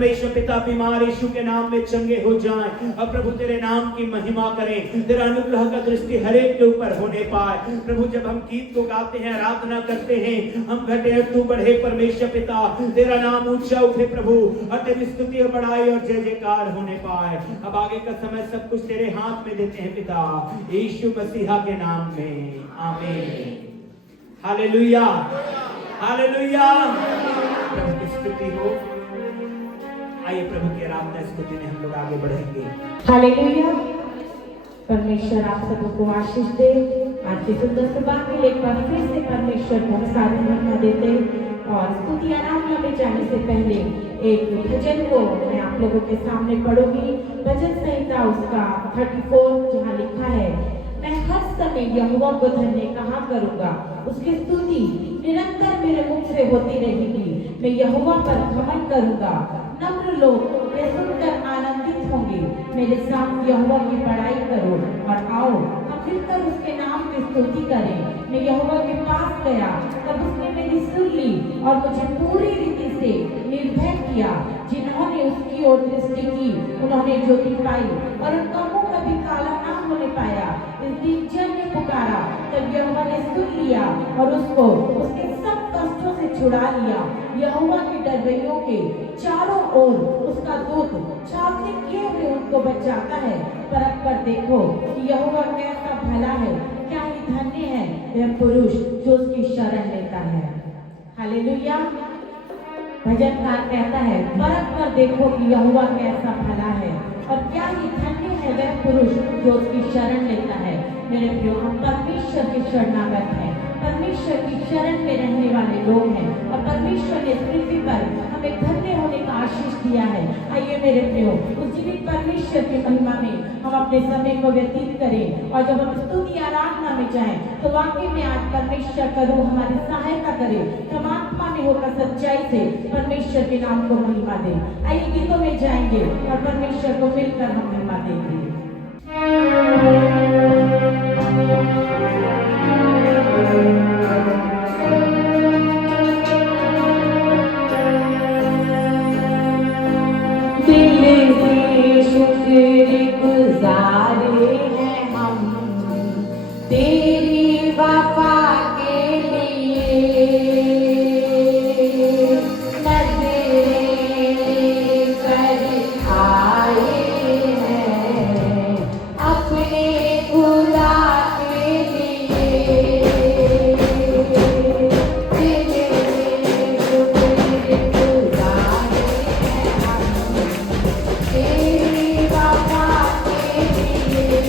परमेश्वर पिता बीमार यीशु के नाम में चंगे हो जाएं और प्रभु तेरे नाम की महिमा करें। तेरा अनुग्रह का दृष्टि हर एक के ऊपर होने पाए। प्रभु जब हम गीत को गाते हैं, आराधना करते हैं, हम घटे और तू बढ़े परमेश्वर पिता, तेरा नाम ऊंचा उठे प्रभु, और तेरी स्तुति और बड़ाई और जय जयकार होने पाए। अब आगे का समय सब कुछ तेरे हाथ में देते हैं पिता, यीशु मसीहा के नाम में, आमीन। Hallelujah, hallelujah. प्रभु की स्तुति हो। आइए प्रभु की आराधना स्तुति में हम लोग आगे बढ़ेंगे। हालेलुया। परमेश्वर आप सबको आशीष दे। आज की सुंदर सुबह के लिए एक बार फिर से परमेश्वर को सारी महिमा देते और स्तुति आराधना में जाने से पहले एक भजन को मैं आप लोगों के सामने पढ़ूंगी। भजन संहिता उसका 34 जहाँ लिखा है, मैं हर समय यहोवा को धन्य कहा करूंगा, उसकी स्तुति निरंतर मेरे मुख से होती रहेगी। मैं यहोवा पर घमंड करूंगा, नम्र लोग यह सुनकर आनंदित होंगे। मेरे साथ यहोवा की बड़ाई करो और आओ हम मिलकर उसके नाम की स्तुति करें। मैं यहोवा के पास गया, तब उसने मेरी सुन ली और मुझे पूरी रीति से निर्भय किया। जिन्होंने उसकी ओर दृष्टि की उन्होंने ज्योति पाई और उनका मुंह कभी काला ना होने पाया। इस दिन जन ने पुकारा, तब यहोवा ने सुन लिया और उसको उसके सब कष्टों से छुड़ा लिया। यहोवा के डरवैयों के चारों ओर उसका दूत छावनी किए हुए उनको बचाता है। परख कर देखो कि यहोवा कैसा भला है, क्या ही धन्य है वह पुरुष जो उसकी शरण लेता है। हालेलुया। भजनकार कहता है, परख कर देखो कि यहोवा कैसा भला है और क्या ही धन्य है वह पुरुष जो उसकी शरण लेता है। मेरे प्रियो, हम परमेश्वर के शरणागत हैं, परमेश्वर की शरण में रहने वाले लोग हैं और परमेश्वर ने पृथ्वी पर हमें धन्य होने का आशीष दिया है। आइए मेरे प्रियो, उस जीवित परमेश्वर की महिमा में हम अपने समय को व्यतीत करें और जब हम स्तुति आराधना में जाएं तो वाकई में आज परमेश्वर का रूह हमारी सहायता करे। हम आत्मा में होकर सच्चाई से परमेश्वर के नाम को महिमा दें। आइए गीतों में जाएंगे और परमेश्वर को मिलकर हम महिमा देंगे। दिल से शुक्रगुजारे हैं हम तेरी वफा के लिए, नजरें कर आए हैं अपने खुदा के लिए। दिल से शुक्रगुजारे हैं हम तेरी वफा के लिए,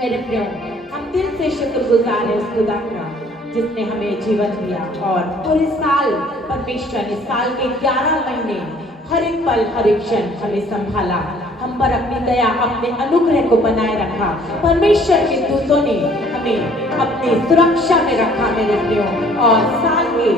मेरे प्रियो, हम दिल से शुक्रगुजार हैं उस खुदा का जिसने हमें जीवन दिया और पूरे साल परमेश्वर ने साल के 11 महीने हर एक पल हर एक क्षण हमें संभाला, हम पर अपनी दया अपने अनुग्रह को बनाए रखा। परमेश्वर के दूतों ने हमें अपनी सुरक्षा में रखा मेरे प्रियो, और साल के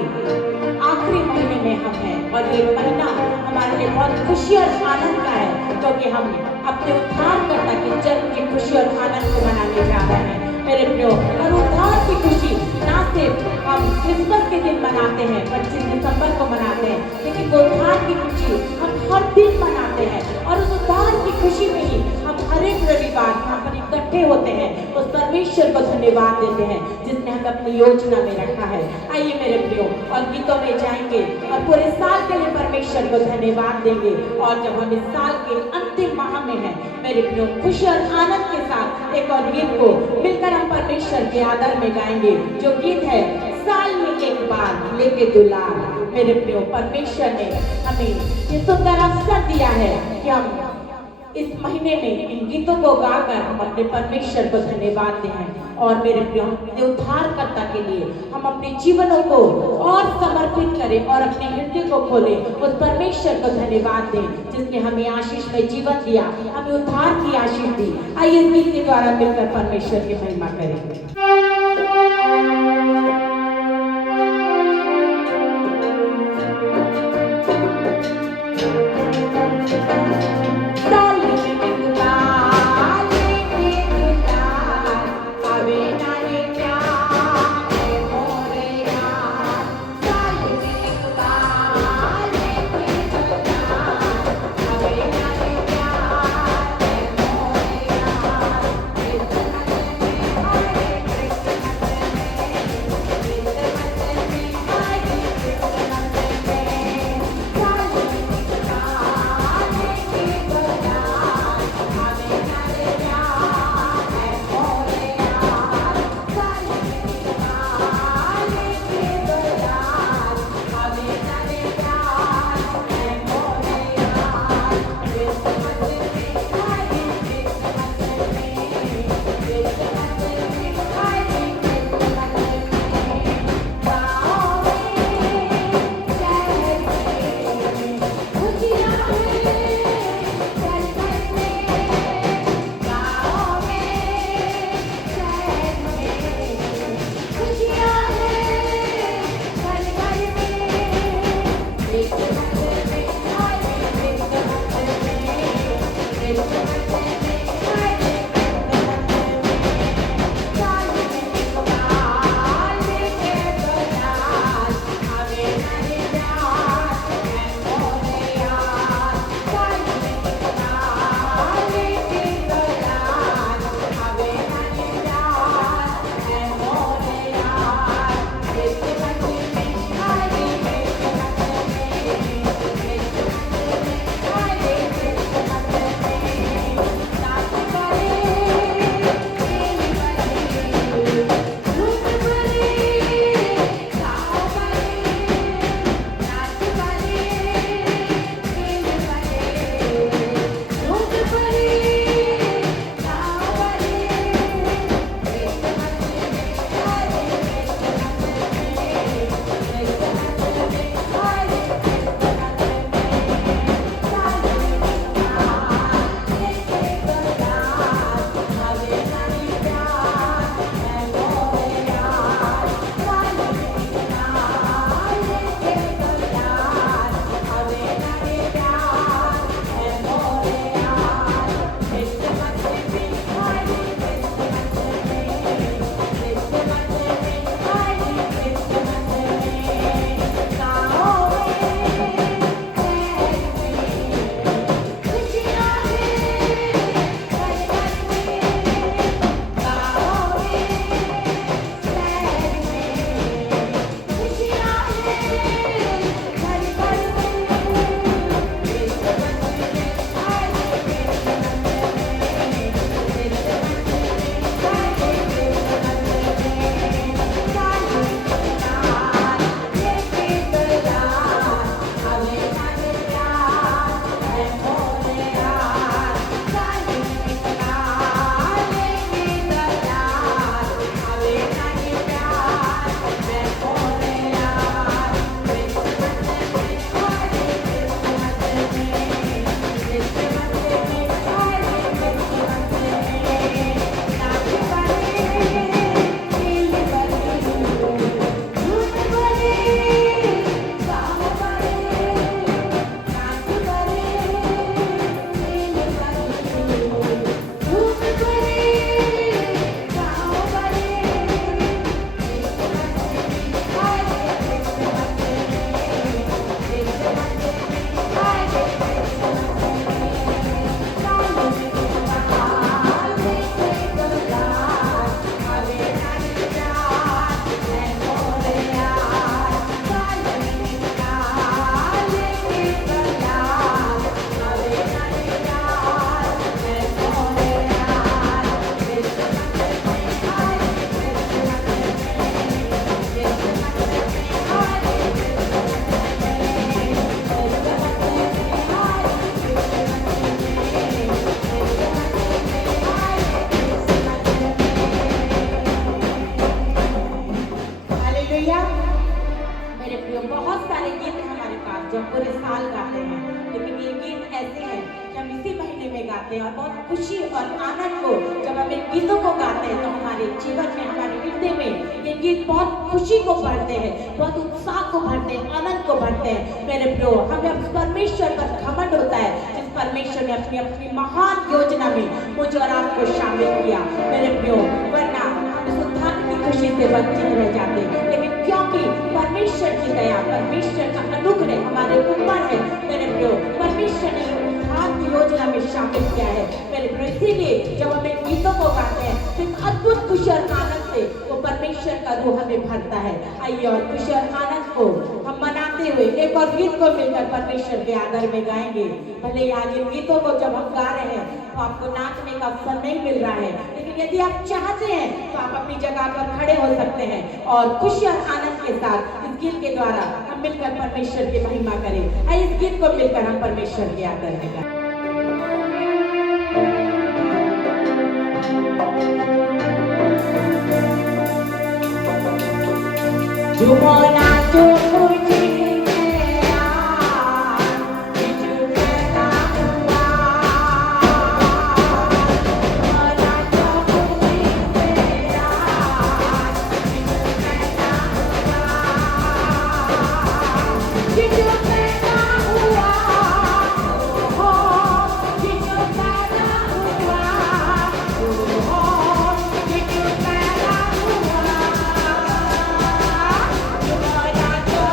आखिरी महीने में हम हैं और ये महीना हमारे लिए बहुत खुशी और आनंद का है, क्योंकि हम अपने उद्धारकर्ता के जन्म की खुशी और आनंद को मनाने जा रहे हैं मेरे प्रियो। और उद्धार की खुशी ना सिर्फ हम क्रिसमस के दिन मनाते हैं 25 दिसंबर को मनाते हैं, लेकिन उद्धार की खुशी हम हर दिन मनाते हैं। और उस उद्धार की खुशी में ही हम हर एक रविवार यहाँ पर इकट्ठे होते हैं, उस परमेश्वर को धन्यवाद देते हैं जिसने हमें अपनी योजना में रखा है। आइए मेरे प्रियो, और गीतों में जाएंगे और पूरे साल के लिए परमेश्वर को धन्यवाद देंगे। और जब हम इस साल के अंतिम माह में हैं मेरे प्रियो, खुशी और आनंद के साथ एक और गीत को मिलकर हम परमेश्वर के आदर में गाएंगे, जो गीत है साल में एक बार लेके दुलार। मेरे प्रियो, परमेश्वर ने हमें ये सुंदर अवसर दिया है कि हम इस महीने में इन गीतों को गाकर हम अपने परमेश्वर को धन्यवाद दें। और मेरे प्रियो, अपने उद्धारकर्ता के लिए हम अपने जीवनों को और समर्पित करें और अपने हृदय को खोलें, उस परमेश्वर को धन्यवाद दें जिसने हमें आशीष में जीवन दिया, हमें उद्धार की आशीष दी। आइए इस गीत के द्वारा मिलकर परमेश्वर की महिमा करेंगे। जब पूरे साल गाते हैं, लेकिन ये गीत ऐसे हैं कि हम इसी महीने में गाते हैं और बहुत खुशी और आनंद को जब हम इन गीतों को गाते हैं तो हमारे जीवन में, हमारे हृदय में ये गीत बहुत खुशी को भरते हैं, बहुत उत्साह को भरते हैं, आनंद को भरते हैं। मेरे प्रियो, हमें उस परमेश्वर पर घमंड होता है जिस परमेश्वर ने अपनी अपनी महान योजना में मुझे और आपको शामिल किया। मेरे प्रियो, वरना हम इस उद्धार की खुशी से वंचित रह जाते, लेकिन क्योंकि परमेश्वर की दया, परमेश्वर का अनुग्रह हमारे ऊपर है, मेरे प्रियो, परमेश्वर ने उद्धार की योजना में शामिल किया है। मेरे प्रियो, इसीलिए जब हम इन गीतों को गाते हैं तो एक अद्भुत खुशी और आनंद से वो परमेश्वर का रूह हमें भरता है। आइए और खुशी और आनंद को हम मनाते हुए एक और गीत को मिलकर परमेश्वर के आदर में गाएंगे। भले ही आज इन गीतों को जब हम गा रहे हैं तो आपको नाचने का अवसर नहीं मिल रहा है, लेकिन यदि आप चाहते हैं तो आप अपनी जगह पर खड़े हो सकते हैं और खुशी और आनंद के साथ इस गीत के द्वारा हम मिलकर परमेश्वर की महिमा करें। आइए इस गीत को मिलकर हम परमेश्वर के आदर में गाएं। झूमो नाचो खुशी से आज यीशु पैदा हुआ। झूमो नाचो खुशी से आज यीशु पैदा हुआ। यीशु पैदा हुआ, हो यीशु पैदा हुआ, हो यीशु पैदा हुआ। झूमो नाचो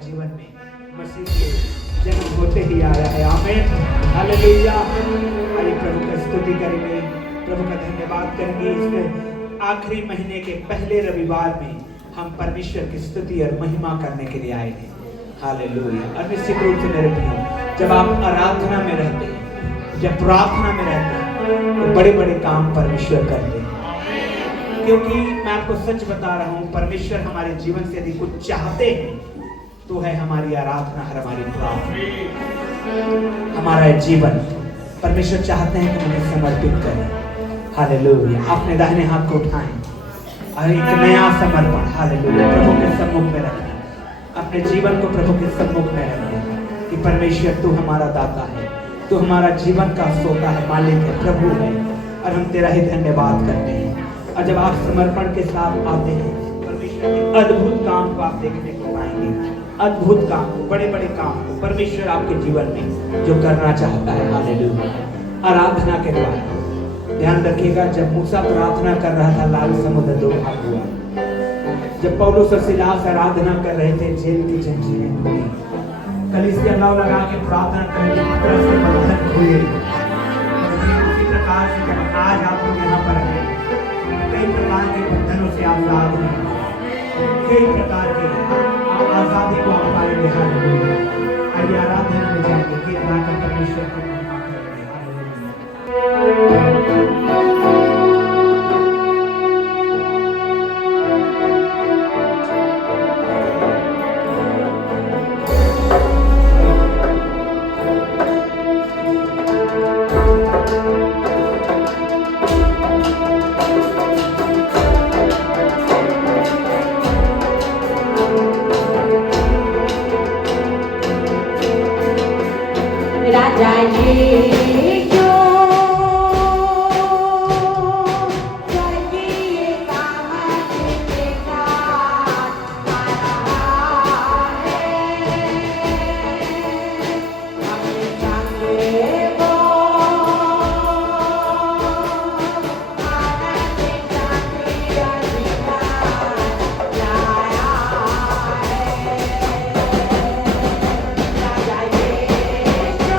जीवन में मसीह के जन्म होते ही आया है। आमीन, हालेलुया। आइए प्रभु का स्तुति करेंगे, प्रभु का धन्यवाद करेंगे। इस आखिरी महीने के पहले रविवार में हम परमेश्वर की स्तुति और महिमा करने के लिए आए हैं। हालेलुया। और निश्चित रूप से मेरे प्रियो, जब आप आराधना में रहते हैं, जब प्रार्थना में रहते हैं, तो बड़े बड़े काम परमेश्वर करते हैं। क्योंकि मैं आपको सच बता रहा हूँ, परमेश्वर हमारे जीवन से यदि कुछ चाहते हैं तो है हमारी आराधना, हमारी प्रार्थना, हमारा जीवन। परमेश्वर चाहते हैं कि उन्हें समर्पित करें। हालेलुया। अपने दाहिने हाथ को उठाएं और एक नया समर्पण, हालेलुया, प्रभु के सम्मुख में रखें। अपने जीवन को प्रभु के सम्मुख में रखें कि परमेश्वर तू हमारा दाता है, तू हमारा जीवन का सोता है, मालिक है, प्रभु है, और हम तेरा ही धन्यवाद करते हैं। और जब आप समर्पण के साथ आते हैं, परमेश्वर के अद्भुत काम को आप देखने को पाएंगे। अद्भुत काम को, बड़े बड़े काम को परमेश्वर आपके जीवन में जो करना चाहता है। हालेलुया। आराधना के द्वारा ध्यान रखिएगा, जब मूसा प्रार्थना कर रहा था, लाल समुद्र दो भाग हुआ। जब पौलुस और सिलास आराधना कर रहे थे, जेल की जंजीरें खुली। कलीसिया लौ लगा के प्रार्थना करने की तरह से बंधन खुले। उसी प्रकार से जब आज आप लोग यहाँ पर हैं, कई प्रकार के बंधनों से आजाद हैं, कई प्रकार के आजादी को आप पाएंगे। हालेलुया। आइए आराधना में जाएंगे, गीत गाकर परमेश्वर की महिमा करेंगे। हालेलुया। राजा यीशु स्वर्गीय सामर्थ के साथ आ रहा है। अपने संगे वो आनंद शांति अधिकार लाया है। राजा यीशु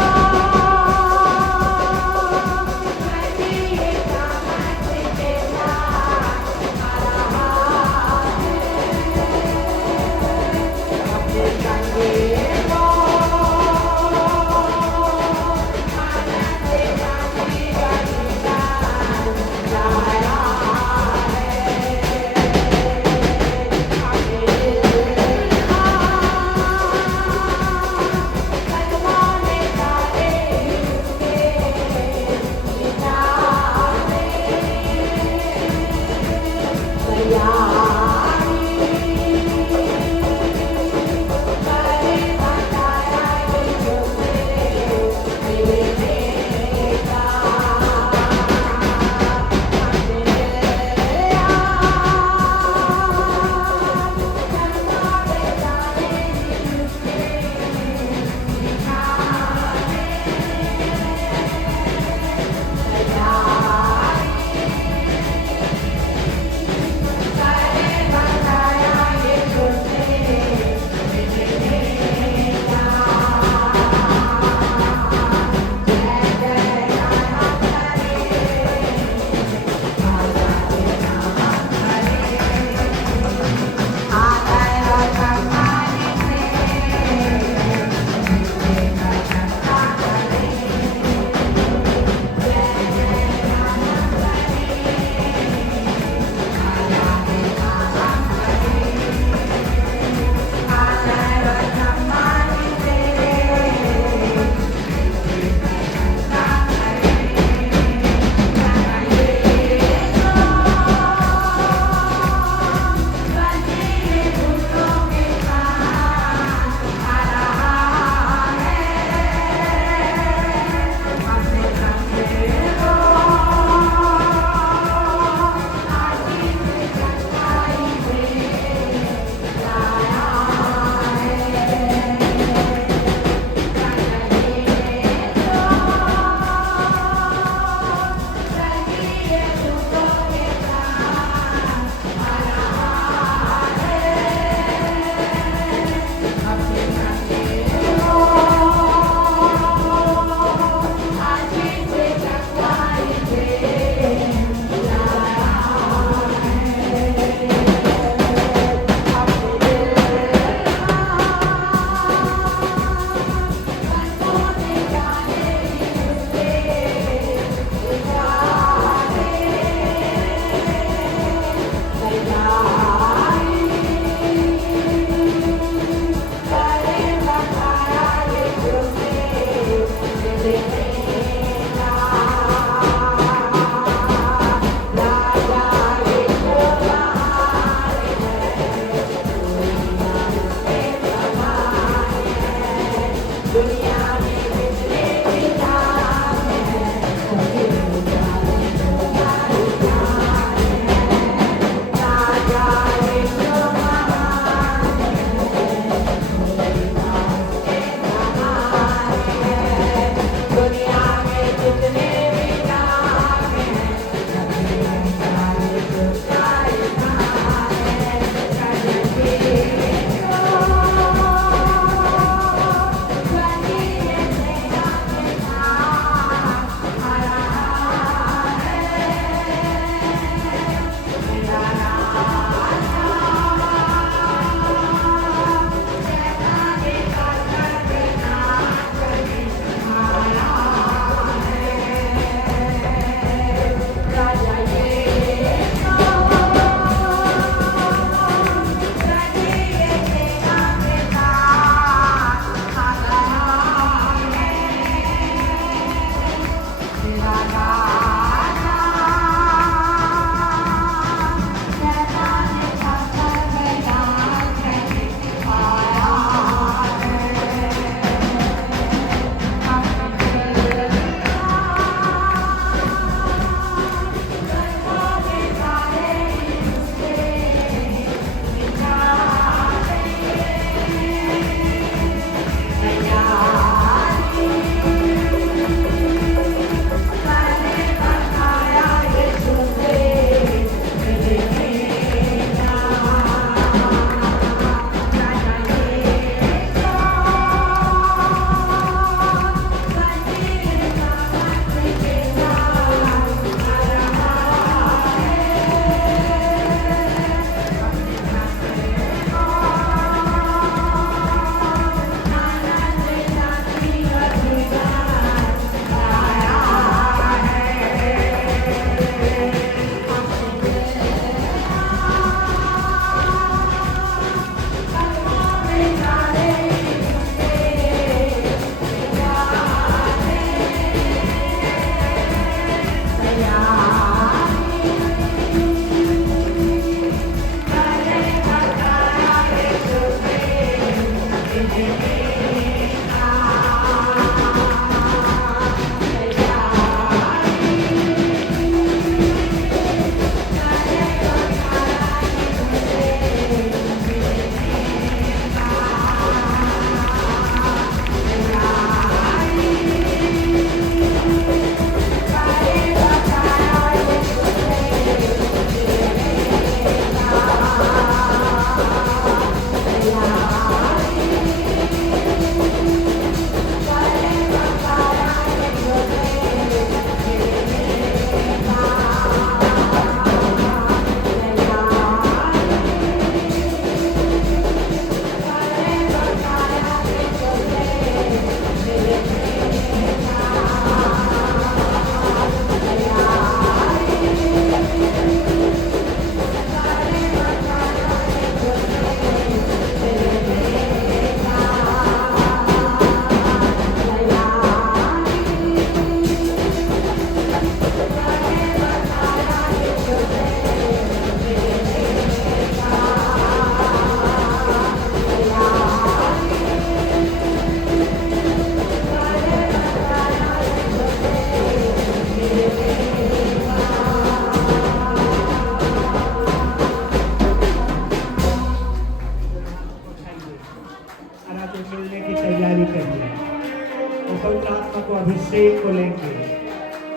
पवित्र आत्मा को अभिषेक को लेके।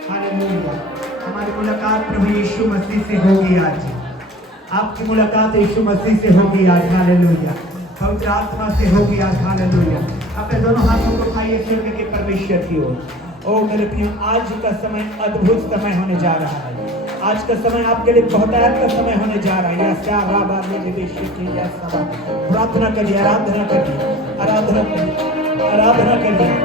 हालेलुया। हमारी मुलाकात प्रभु यीशु मसीह से होगी आज। आपकी मुलाकात यीशु मसीह से होगी आज। हालेलुया। पवित्र आत्मा से होगी आज। हालेलुया। अपने दोनों हाथों को उठाइए स्वर्ग के परमेश्वर की ओर। ओ मेरे प्रिय, आज का समय अद्भुत समय होने जा रहा है। आज का समय आपके लिए बहुतायत का समय होने जा रहा है। प्रार्थना करिए, आराधना करिए, आराधना करिए, आराधना करिए।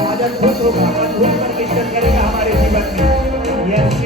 आज अद्भुत होगा, अद्भुत परमेश्वर करेगा हमारे जीवन में। Yes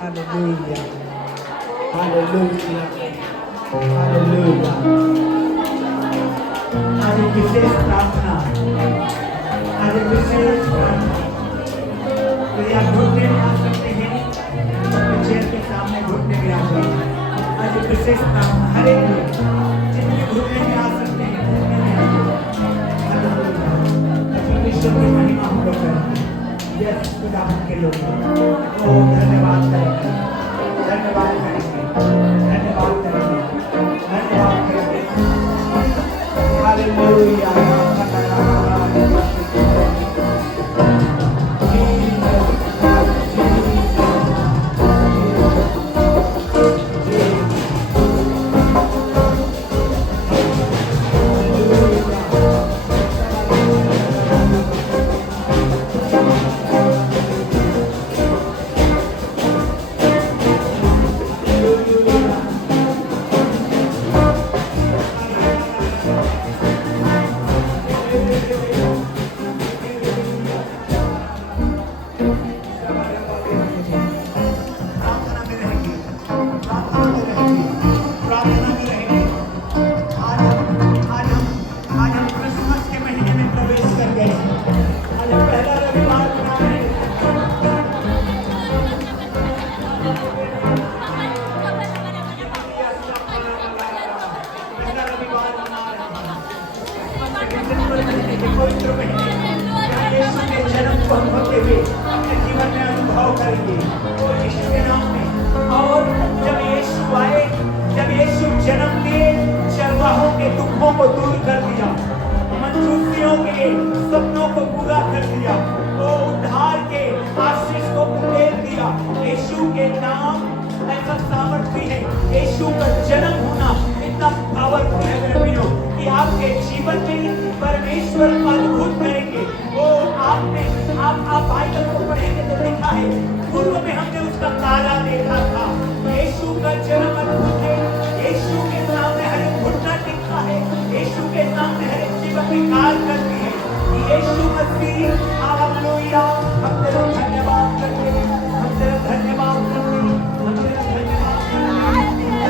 hallelujah, hallelujah, hallelujah. आज एक विशेष प्रार्थना, आज एक विशेष प्रार्थना। यदि आप घुटने में आ सकते हैं तो चेयर के सामने घुटने में आ जाइए। आज एक विशेष प्रार्थना, हर एक लोग जितने घुटने में आ सकते हैं घुटने में आ जाइए। हालेलुया। आज परमेश्वर की महिमा हम लोग करेंगे। यस, खुदा के लोग ओ धन्यवाद करेंगे, धन्यवाद करेंगे, धन्यवाद करेंगे, धन्यवाद करेंगे। हालेलुया। सपनों को पूरा कर दिया, वो उद्धार के आशीष को उड़ेल दिया। यीशु के नाम ऐसा सामर्थ्य है, यीशु का जन्म होना इतना पावरफुल है मेरे प्रियो कि आपके जीवन में परमेश्वर अद्भुत करेंगे। वो आपने आप बाइबल को पढ़ेंगे तो लिखा है, पूर्व में हमने उसका तारा देखा था। यीशु का जन्म अद्भुत है, यीशु के सामने हर एक घुटना टिकता है, यीशु के सामने हर एक जीवन विकार करती है। यीशु मसीह, हालेलुया। हम तेरा धन्यवाद करते हैं, हम तेरा धन्यवाद करते हैं, हम तेरा धन्यवाद करते हैं।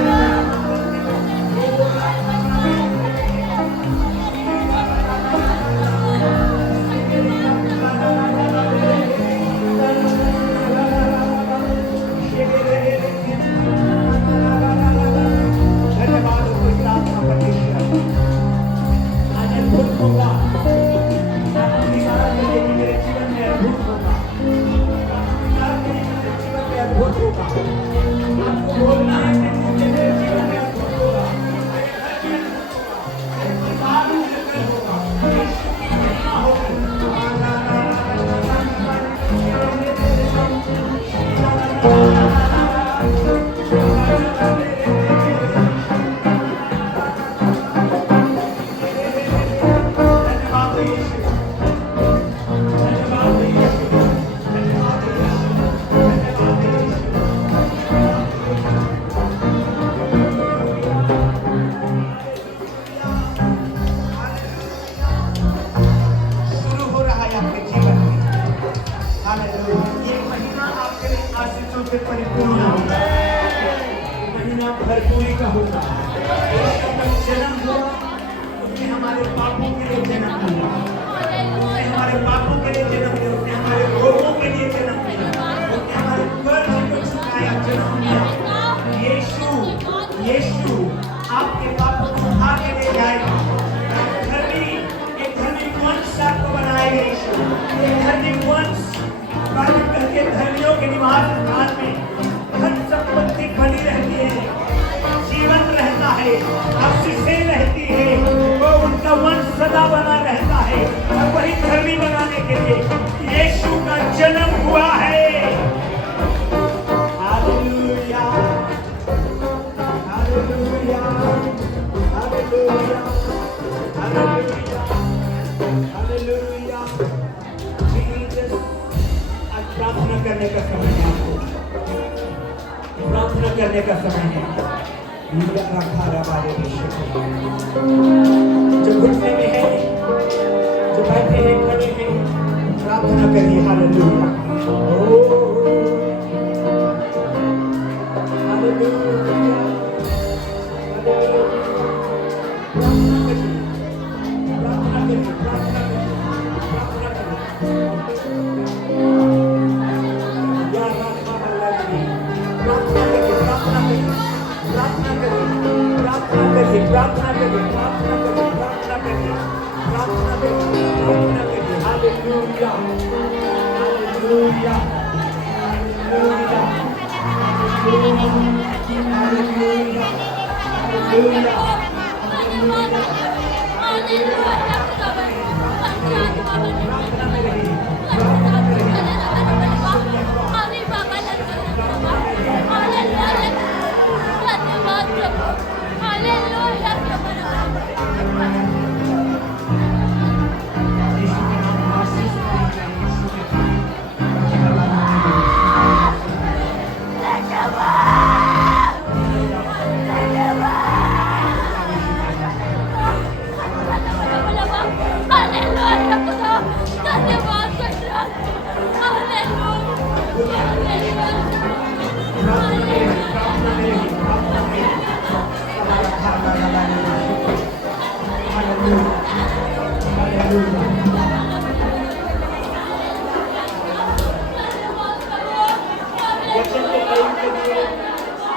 धन्यवाद हो इस रात का परमेश्वर। आज अद्भुत होगा, मेरे जीवन में अद्भुत होगा, मेरे जीवन में अद्भुत होगा। आपको बोलना है कि मेरे जीवन में अद्भुत होगा, मेरे घर में अद्भुत होगा, मेरे परिवार में अद्भुत होगा, यीशु की महिमा होगी। भरपूरी का होगा। जन्म हुआ उसने हमारे पापों के लिए जन्म लिया, उसने हमारे पापों के लिए जन्म लिया, उसने हमारे रोगों के लिए जन्म लिया, उसने हमारे कर्ज को चुकाया, जन्म लिया। यीशु आपके पापों को उठा के ले जाएगा। एक धर्मी वंश आपको बनाएगा। यीशु एक धर्मी वंश करके धर्मियों के निवास स्थान में धन संपत्ति बनी रहती है, जीवन रहता है, आशीषें रहती है, वो उनका वंश सदा बना रहता है। और वही धर्मी बनाने के लिए यीशु का जन्म हुआ है। Hallelujah, hallelujah, hallelujah, hallelujah, hallelujah. Jesus, आज प्रार्थना करने का समय है, आपको प्रार्थना करने का समय है। जो घुटने में है, जो बैठे हैं, खड़े हैं, प्रार्थना करिए। हालेलुया।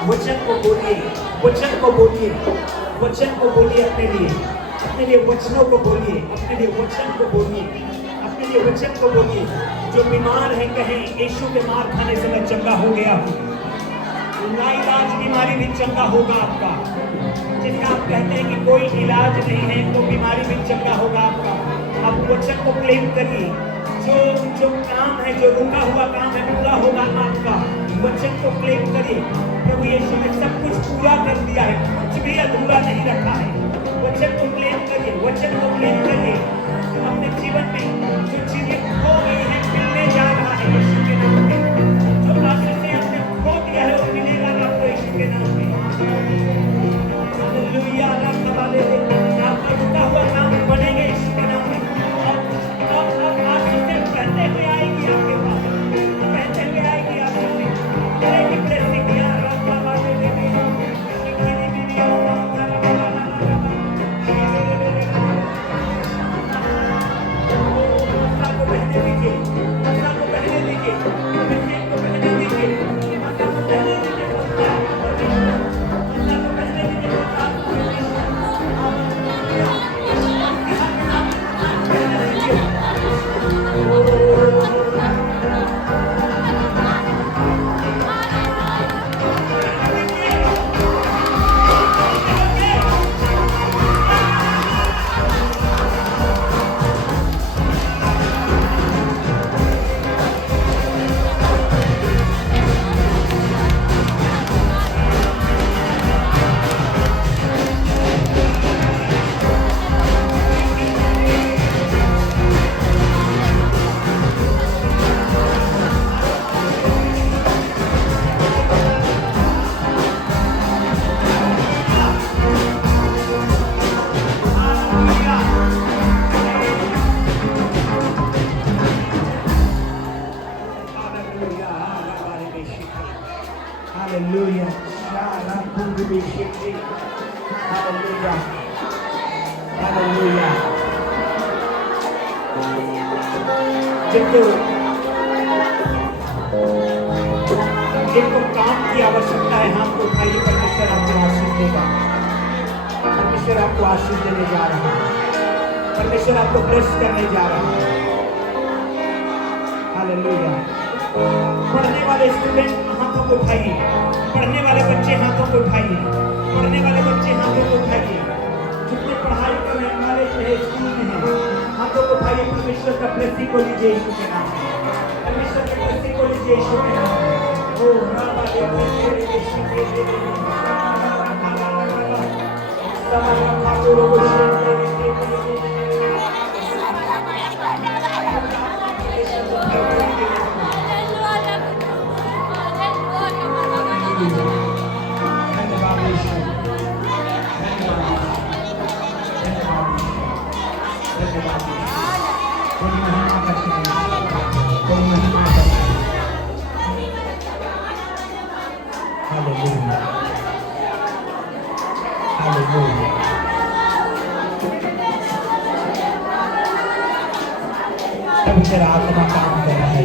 वचन को बोलिए, वचन को बोलिए, वचन को बोलिए अपने लिए वचनों को बोलिए, अपने लिए वचन को बोलिए, अपने लिए वचन को बोलिए। जो बीमार है कहें यीशु के मार खाने से मैं चंगा हो गया हूँ। लाइलाज बीमारी भी चंगा होगा आपका। जिसका आप कहते हैं कि कोई इलाज नहीं है तो बीमारी भी चंगा होगा आपका। आप वचन को क्लेम करिए। जो काम है, जो रुका हुआ काम है, पूरा होगा आपका। वचन को क्लेम करिए। प्रभु यीशु ने सब कुछ पूरा कर दिया है, कुछ भी अधूरा नहीं रखा है। वचन को क्लेम करिए, वचन को क्लेम करिए। अपने जीवन में जो चीजें खो गई है मिलने जा रहा है यीशु के नाम में। जो आशीष से आपने खो दिया है वो मिलेगा आपको यीशु के नाम में। हालेलुया। आपका रुका हुआ काम बनेगा यीशु के नाम में। अब आशीष कहते हुए आएगी आपके पास, कहते हुए आएगी आपके Hallelujah. Hallelujah. Hallelujah. जिनको काम की आवश्यकता है हाथ को उठाइए। परमेश्वर आपको आशीष देगा। परमेश्वर आपको आशीष देने जा रहा है। परमेश्वर आपको ब्लेस करने जा रहा है। हालेलुया। पढ़ने वाले स्टूडेंट हाथों को उठाइए। पढ़ने वाले बच्चे हाथों को उठाइए। पढ़ने वाले बच्चे हाथों को उठाइए। जितने पढ़ाई करने वाले स्कूल में हैं हाथों को उठाइए। परमेश्वर का ब्लेसिंग को लीजिए यीशु के नाम में। परमेश्वर का ब्लेसिंग को लीजिए यीशु के नाम में। ओ राबा दे हालेलुया, हालेलुया। प्रभु तेरा आत्मा काम कर रहा है,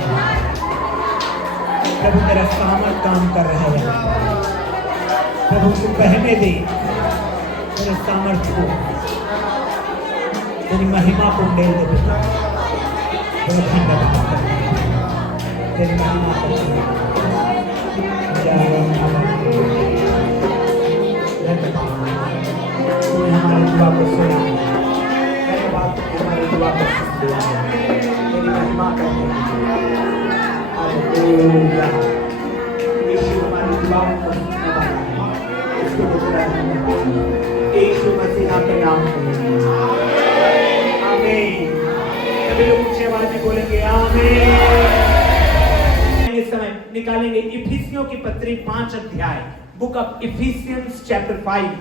प्रभु तेरा सामर्थ काम कर रहा है। प्रभु तू बहने दे तेरे सामर्थ को, तेरी महिमा को उंडेल दे बेटा। तेरे धन्यवाद तेरी महिमा को तूने हमारी दुआ को सुना, धन्यवाद हमारी दुआ को सुन लिया, तेरी महिमा करते हालेलुया। यीशु हमारी दुआ को सुनने वाला है, इसको दूसरा धन्यवाद यीशु मसीह के नाम में, आमीन। सभी लोग ऊंची आवाज में बोलेंगे आमीन। इस समय निकालेंगे इफिसियों की पत्री 5 अध्याय, बुक ऑफ इफिसियंस चैप्टर 5,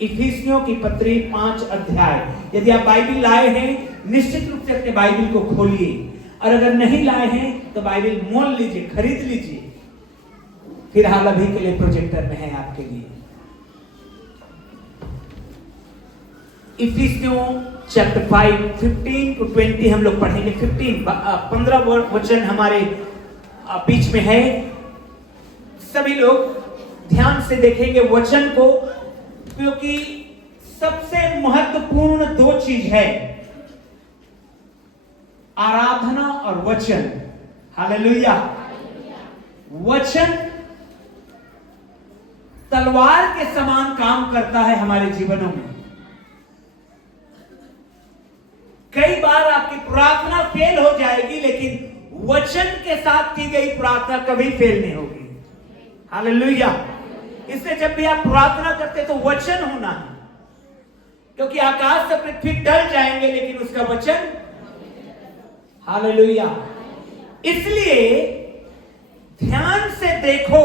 इफिसियों की पत्री 5 अध्याय। यदि आप बाइबल लाए हैं निश्चित रूप से अपने बाइबल को खोलिए, और अगर नहीं लाए हैं तो बाइबल मोल लीजिए, खरीद लीजिए। फिलहाल अभी के लिए प्रोजेक्टर में है आपके लिए। इफिसियों चैप्टर 5 15 to 20 हम लोग पढ़ेंगे। 15 वचन हमारे बीच में है। सभी लोग ध्यान से देखेंगे वचन को, क्योंकि सबसे महत्वपूर्ण 2 चीज है, आराधना और वचन। हालेलुया। वचन तलवार के समान काम करता है हमारे जीवनों में। कई बार आपकी प्रार्थना फेल हो जाएगी, लेकिन वचन के साथ की गई प्रार्थना कभी फेल नहीं होगी। हालेलुया। इसलिए जब भी आप प्रार्थना करते तो वचन होना है, क्योंकि आकाश से पृथ्वी टल जाएंगे लेकिन उसका वचन। हालेलुया। इसलिए ध्यान से देखो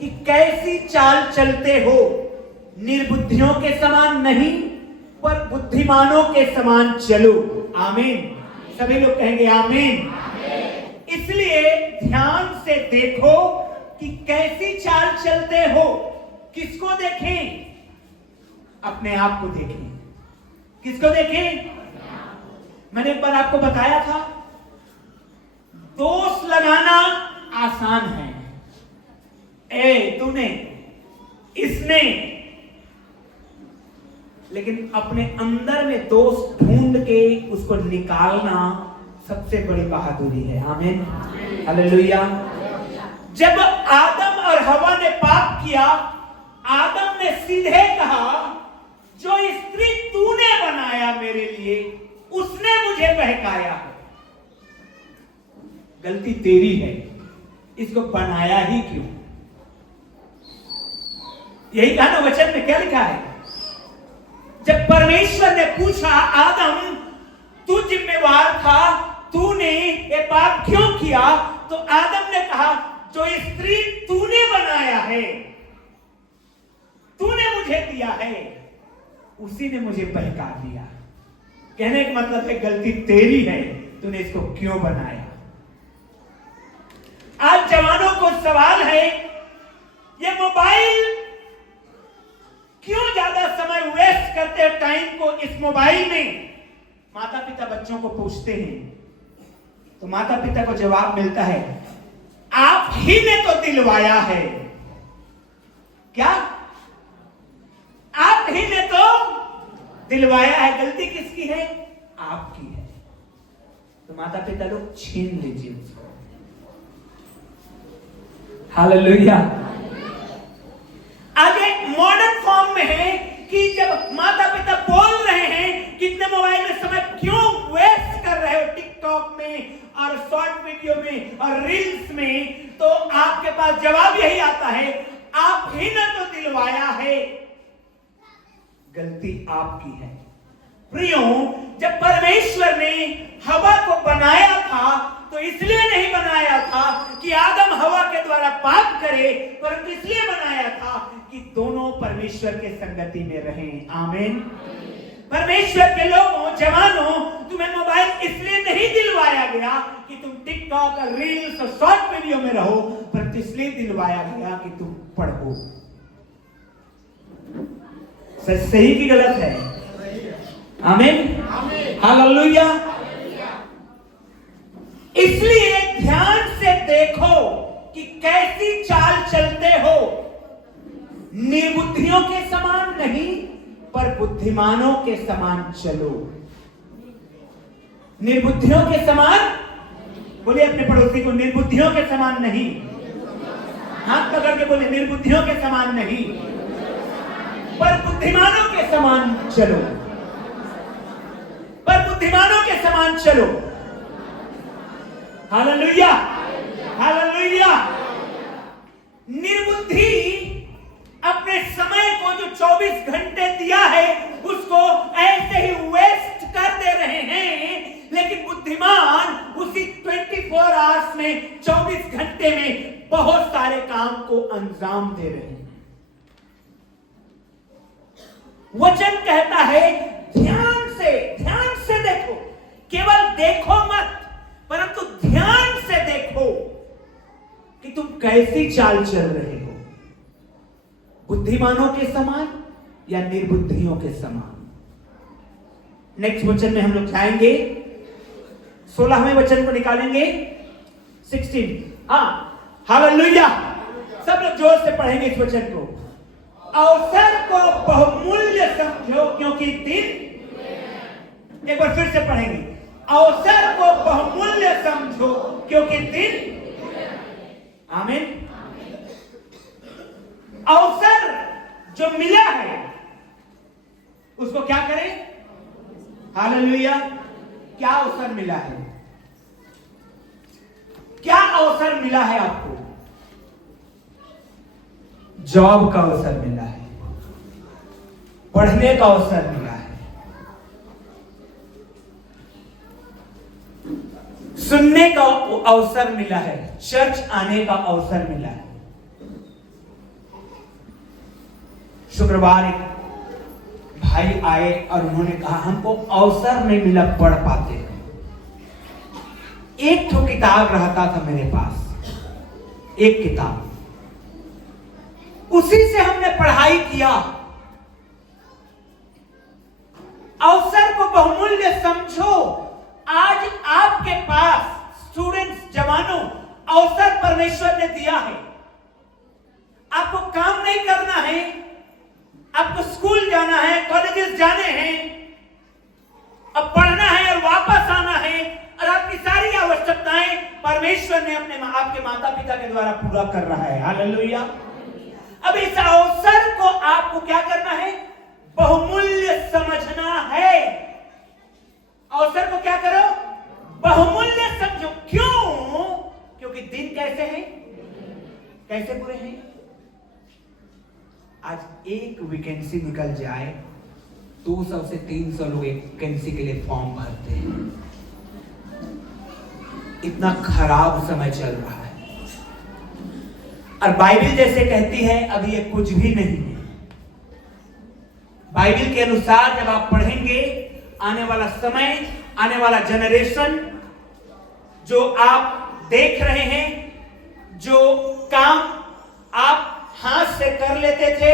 कि कैसी चाल चलते हो, निर्बुद्धियों के समान नहीं पर बुद्धिमानों के समान चलो। आमीन। सभी लोग कहेंगे आमीन। इसलिए ध्यान से देखो कि कैसी चाल चलते हो। किसको देखें? अपने आप को देखें। किसको देखें? मैंने एक बार आपको बताया था, दोष लगाना आसान है। तूने, इसने, लेकिन अपने अंदर में दोष ढूंढ के उसको निकालना सबसे बड़ी बहादुरी है। आमीन। हालेलुया। जब आदम और हवा ने पाप किया, आदम ने सीधे कहा, जो स्त्री तूने बनाया मेरे लिए, उसने मुझे बहकाया है। गलती तेरी है, इसको बनाया ही क्यों? यही कहा ना वचन में, क्या लिखा है? जब परमेश्वर ने पूछा, आदम तू जिम्मेवार था, तूने ये पाप क्यों किया? तो आदम ने कहा, जो स्त्री तूने बनाया है, तूने मुझे दिया है, उसी ने मुझे बहका दिया। कहने का मतलब है गलती तेरी है, तूने इसको क्यों बनाया? आज जवानों को सवाल है, ये मोबाइल क्यों ज्यादा समय वेस्ट करते हैं टाइम को इस मोबाइल में? माता पिता बच्चों को पूछते हैं तो माता पिता को जवाब मिलता है, आप ही ने तो दिलवाया है। क्या? आप ही ने तो दिलवाया है। गलती किसकी है? आपकी है। तो माता पिता लोग छीन लीजिए उसको। हालेलुया। आगे मॉडर्न फॉर्म में है कि जब माता पिता बोल रहे हैं कितने मोबाइल में समय क्यों वेस्ट कर रहे हो, टिकटॉक में और शॉर्ट वीडियो में और रील्स में, तो आपके पास जवाब यही आता है, आप ही ने तो दिलवाया है, गलती आपकी है। प्रियो, जब परमेश्वर ने हवा को बनाया था तो इसलिए नहीं बनाया था कि आदम हवा के द्वारा पाप करे, परंतु इसलिए बनाया था कि दोनों परमेश्वर के संगति में रहें। आमीन। परमेश्वर के लोगों, जवानों, तुम्हें मोबाइल इसलिए नहीं दिलवाया गया कि तुम टिकटॉक और रील्स और शॉर्ट वीडियो में रहो, पर ग्रंथ इसलिए दिलवाया गया कि तुम पढ़ो। सही की गलत है? आमीन, हालेलुया। इसलिए ध्यान से देखो कि कैसी चाल चलते हो, निर्बुद्धियों के समान नहीं पर बुद्धिमानों के समान चलो। निर्बुद्धियों के समान, बोलिए अपने पड़ोसी को, निर्बुद्धियों के समान नहीं। हाथ पकड़ के बोले, निर्बुद्धियों के समान नहीं पर बुद्धिमानों के समान चलो, पर बुद्धिमानों के समान चलो। Hallelujah, hallelujah. निर्बुद्धि अपने समय को जो 24 घंटे दिया है उसको ऐसे ही वेस्ट कर दे रहे हैं, लेकिन बुद्धिमान उसी 24 आवर्स में, 24 घंटे में बहुत सारे काम को अंजाम दे रहे हैं। वचन कहता है ध्यान से देखो, केवल देखो मत परंतु ध्यान से देखो कि तुम कैसी चाल चल रहे हो, बुद्धिमानों के समान या निर्बुद्धियों के समान। नेक्स्ट वचन में हम लोग जाएंगे, 16वें वचन को निकालेंगे, 16। हालेलुया। सब लोग जोर से पढ़ेंगे इस वचन को। अवसर को बहुमूल्य समझो क्योंकि दिन, एक बार फिर से पढ़ेंगे, अवसर को बहुमूल्य समझो क्योंकि दिन, आमीन। अवसर जो मिला है उसको क्या करें? हालेलुया। क्या अवसर मिला है? क्या अवसर मिला है आपको? जॉब का अवसर मिला है, पढ़ने का अवसर मिला है, सुनने का अवसर मिला है, चर्च आने का अवसर मिला है। शुक्रवार एक भाई आए और उन्होंने कहा हमको अवसर नहीं मिला पढ़ पाते। एक तो किताब रहता था मेरे पास, एक किताब, उसी से हमने पढ़ाई किया। अवसर को बहुमूल्य समझो। आज आपके पास स्टूडेंट्स, जवानों, अवसर परमेश्वर ने दिया है। आपको काम नहीं करना है, आपको स्कूल जाना है, कॉलेजेस जाने हैं, अब पढ़ना है और वापस आना है, और आपकी सारी आवश्यकताएं परमेश्वर ने अपने आपके माता पिता के द्वारा पूरा कर रहा है। हालेलुया। अब इस अवसर को आपको क्या करना है? बहुमूल्य समझना है। अवसर को क्या करो? बहुमूल्य समझो। क्यों? क्योंकि दिन कैसे हैं? कैसे बुरे हैं? आज एक वैकेंसी निकल जाए 200 से 300 लोग एक वैकेंसी के लिए फॉर्म भरते हैं। इतना खराब समय चल रहा है, और बाइबल जैसे कहती है अभी ये कुछ भी नहीं है। बाइबल के अनुसार जब आप पढ़ेंगे, आने वाला समय, आने वाला जनरेशन, जो आप देख रहे हैं, जो काम आप हाथ से कर लेते थे,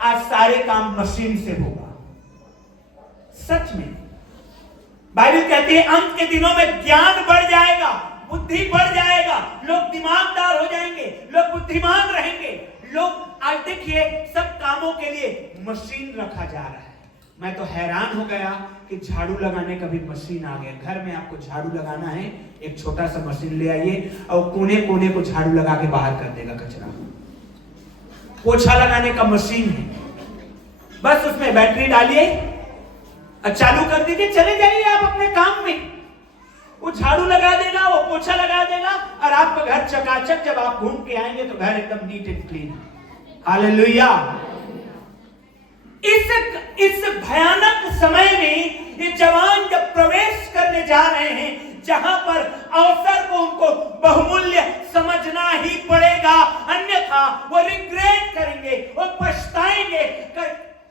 आज सारे काम मशीन से होगा। सच में बाइबल कहती है अंत के दिनों में ज्ञान बढ़ जाएगा, बुद्धि बढ़ जाएगा, लोग दिमागदार हो जाएंगे, लोग बुद्धिमान रहेंगे। लोग आज देखिए सब कामों के लिए मशीन रखा जा रहा है। मैं तो हैरान हो गया कि झाड़ू लगाने का भी मशीन आ गया। घर में आपको झाड़ू लगाना है, एक छोटा सा मशीन ले आइए और कोने कोने को झाड़ू लगा के बाहर कर देगा कचरा। पोछा लगाने का मशीन है, बस उसमें बैटरी डालिए और चालू कर दीजिए, चले जाइए आप अपने काम में। वो झाड़ू लगा देगा, वो पोछा लगा देगा, और आपका घर चकाचक। जब आप घूम के आएंगे तो घर एकदम नीट एंड क्लीन। हालेलुया। इस भयानक समय में ये जवान जब प्रवेश करने जा रहे हैं, जहां पर अवसर को उनको बहुमूल्य समझना ही पड़ेगा, अन्यथा वो रिग्रेट करेंगे, वो पछताएंगे।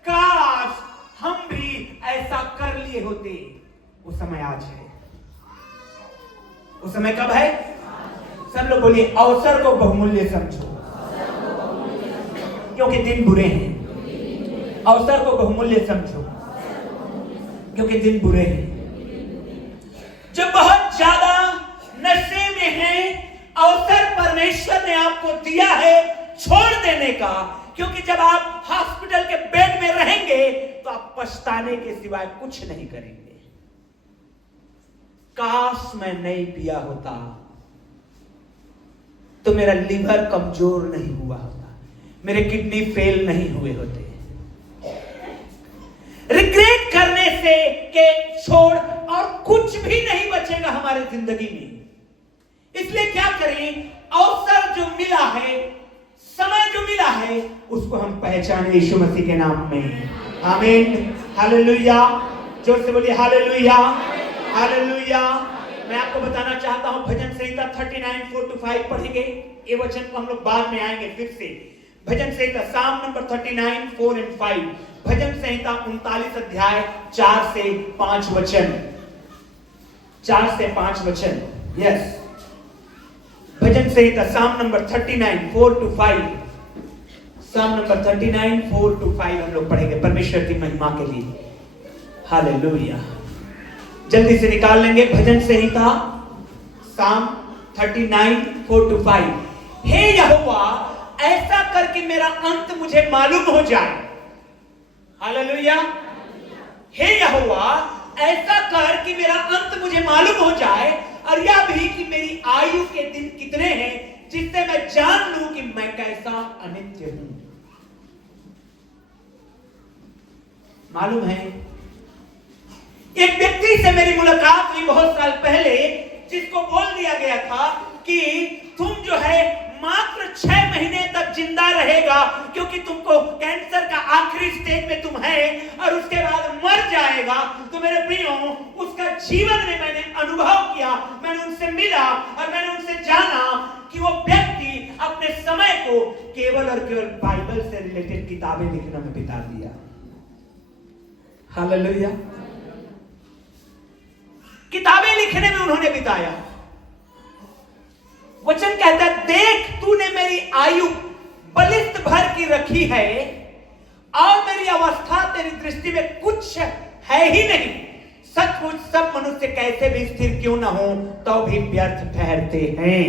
काश हम भी ऐसा कर लिए होते। वो समय आज है। वो समय कब है? सब लोग बोलिए, अवसर को बहुमूल्य समझो, क्योंकि दिन बुरे हैं। अवसर को बहुमूल्य समझो, क्योंकि दिन बुरे हैं। जो बहुत ज्यादा नशे में है, अवसर परमेश्वर ने आपको दिया है छोड़ देने का, क्योंकि जब आप हॉस्पिटल के बेड में रहेंगे तो आप पछताने के सिवाय कुछ नहीं करेंगे। काश मैं नहीं पिया होता तो मेरा लिवर कमजोर नहीं हुआ होता, मेरे किडनी फेल नहीं हुए होते। रिग्रेट करने से के छोड़ और कुछ भी नहीं बचेगा हमारे जिंदगी में। इसलिए क्या करें, अवसर जो मिला है, समय जो मिला है, उसको हम पहचाने यीशु मसीह के नाम में। आमीन, हालेलुया। जोर से बोलिए हालेलुया, हालेलुया। मैं आपको बताना चाहता हूं, भजन संहिता 39:4-5 पढ़ेंगे। ये वचन को हम लोग बाद में आएंगे फिर से। भजन संहिता साम नंबर 39:4-5, भजन संहिता 39 अध्याय 4 से 5 वचन, 4 से 5 वचन। यस, भजन संहिता साम नंबर 39:4-5, साम नंबर 39:4-5 हम लोग पढ़ेंगे परमेश्वर की महिमा के लिए। हालेलुया। जल्दी से निकाल लेंगे भजन संहिता साम 39:4-5। हे यहोवा, ऐसा कर कि मेरा अंत मुझे मालूम हो जाए। हालेलुया। हे यहोवा, ऐसा कर कि मेरा अंत मुझे मालूम हो जाए, और यह भी कि मेरी आयु के दिन कितने हैं, जिससे मैं जान लूं कि मैं कैसा अनित्य हूं। मालूम है, एक व्यक्ति से मेरी मुलाकात हुई बहुत साल पहले, जिसको बोल दिया गया था कि तुम जो है मात्र 6 महीने तक जिंदा रहेगा, क्योंकि तुमको कैंसर का आखिरी स्टेज में तुम है, और उसके बाद मर जाएगा। तो मेरे प्रियो, उसका जीवन में मैंने अनुभव किया, मैंने उनसे मिला और मैंने उनसे जाना कि वो व्यक्ति अपने समय को केवल और केवल बाइबल से रिलेटेड किताबें लिखने में बिता दिया। हालेलुया। किताबें लिखने में उन्होंने बिताया। वचन कहता है, देख तूने मेरी आयु बलिष्ठ भर की रखी है, और मेरी अवस्था तेरी दृष्टि में कुछ है ही नहीं। सचमुच सब मनुष्य कैसे भी स्थिर क्यों ना हो, तो भी व्यर्थ ठहरते हैं।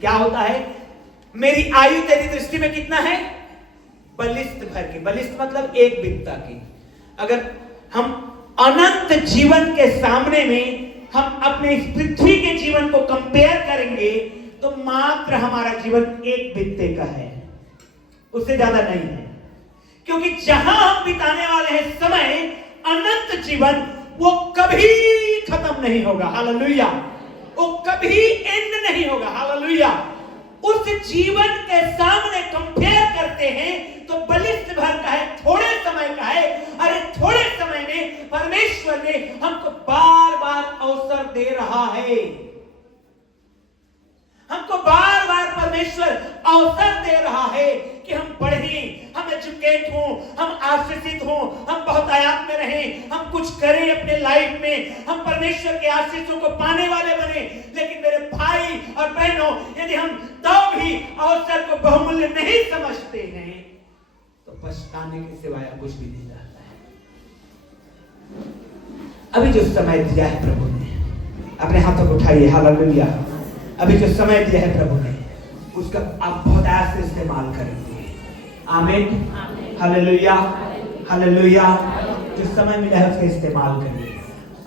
क्या होता है, मेरी आयु तेरी दृष्टि में कितना है, बलिष्ठ भर की। बलिष्ठ मतलब एक बित्ता की। अगर हम अनंत जीवन के सामने में हम अपने इस पृथ्वी के जीवन को कंपेयर करेंगे, तो मात्र हमारा जीवन एक बित्ते का है, उससे ज्यादा नहीं है। क्योंकि जहां हम बिताने वाले हैं समय, अनंत जीवन, वो कभी खत्म नहीं होगा। हालेलुया। वो कभी एंड नहीं होगा। हालेलुया। उस जीवन के सामने कंपेयर करते हैं तो बलिष्ठ भर का है, थोड़े समय का है। अरे थोड़े समय में परमेश्वर ने हमको बार बार अवसर दे रहा है, हमको बार बार परमेश्वर अवसर दे रहा है कि हम पढ़ें, हम एजुकेट हों, हम आशीषित हों, हम बहुत आयात में रहें, हम कुछ करें अपने लाइफ में, हम परमेश्वर के आशीषों को पाने वाले बने। लेकिन मेरे भाई और बहनों, यदि हम तब भी अवसर को बहुमूल्य नहीं समझते हैं, तो पछताने के सिवाय कुछ भी नहीं रहता है। अभी जो समय दिया है प्रभु ने, अपने हाथों को उठाइए। हालेलुया। अभी जो समय दिया है प्रभु ने, उसका आप बहुत आयास से इस्तेमाल करेंगे। आमीन, हालेलुया, हालेलुया। जो समय मिला है उसका इस्तेमाल करिए।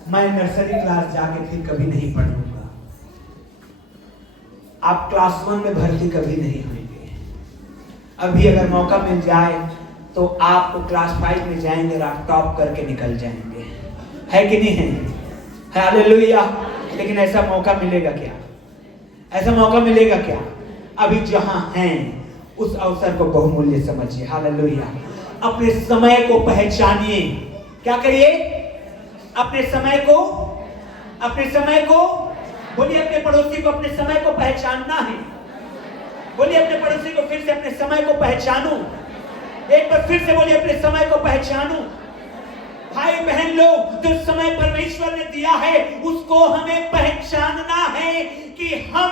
मैं नर्सरी क्लास जाके फिर कभी नहीं पढ़ूंगा, आप क्लास 1 में भर्ती कभी नहीं होंगे। अभी अगर मौका मिल जाए तो आपको क्लास 5 में जाएंगे और आप टॉप करके निकल जाएंगे, है कि नहीं है? हालेलुया। लेकिन ऐसा मौका मिलेगा क्या? ऐसा मौका मिलेगा क्या? अभी जहां हैं उस अवसर को बहुमूल्य समझिए। हालेलुया। अपने समय को पहचानिए। क्या करिए? अपने समय को बोलिए, अपने पड़ोसी को अपने समय को पहचानना है। बोलिए अपने पड़ोसी को फिर से, अपने समय को पहचानो। एक बार फिर से बोलिए, अपने समय को पहचानो। भाई बहन लोग, जो समय परमेश्वर ने दिया है उसको हमें पहचानना है कि हम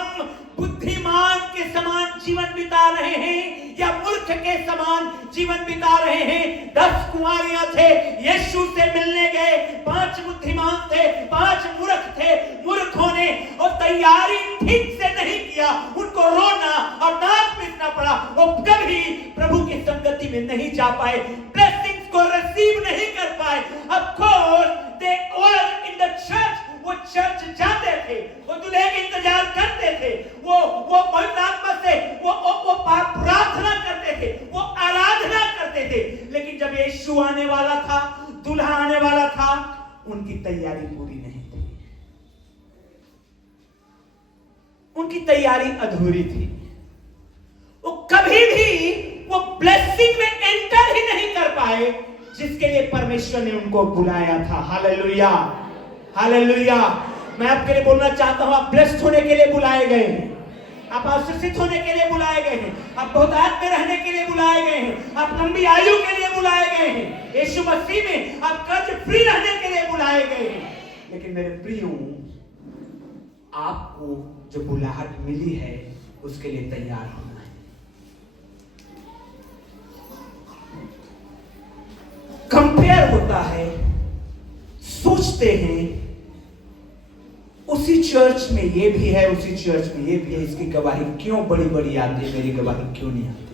बुद्धिमान के समान जीवन बिता रहे हैं या मूर्ख के समान जीवन बिता रहे हैं। 10 कुंवारियां थे, यीशु से मिलने गए, 5 बुद्धिमान थे, 5 मूर्ख थे। मूर्खों ने और तैयारी ठीक से नहीं किया, उनको रोना और नाक पीटना पड़ा। वो कभी प्रभु की संगति में नहीं जा पाए, ब्लेसिंग्स को रिसीव नहीं कर पाए। Of course they were in the church, वो चर्च जाते थे, वो दूल्हे का इंतजार करते थे, वो पवित्र आत्मा से वो प्रार्थना करते थे, वो आराधना करते थे। लेकिन जब यीशु आने वाला था, दूल्हा आने वाला था, उनकी तैयारी पूरी नहीं थी, उनकी तैयारी अधूरी थी। वो कभी भी वो ब्लेसिंग में एंटर ही नहीं कर पाए जिसके लिए परमेश्वर ने उनको बुलाया था। Hallelujah, hallelujah. मैं आपके लिए बोलना चाहता हूं, आप ब्लेस्ड होने के लिए बुलाए गए हैं, आप आशीषित होने के लिए बुलाए गए हैं, आप बहुतायत में रहने के लिए बुलाए गए हैं, आप लंबी आयु के लिए बुलाए गए हैं, यीशु मसीह में आप कर्ज फ्री रहने के लिए बुलाए गए हैं। लेकिन मेरे प्रियो, आपको जो बुलाहट मिली है उसके लिए तैयार होना है। कंपेयर होता है, सोचते हैं उसी चर्च में ये भी है, उसी चर्च में ये भी है, इसकी गवाही क्यों बड़ी बड़ी आती है, मेरी गवाही क्यों नहीं आती।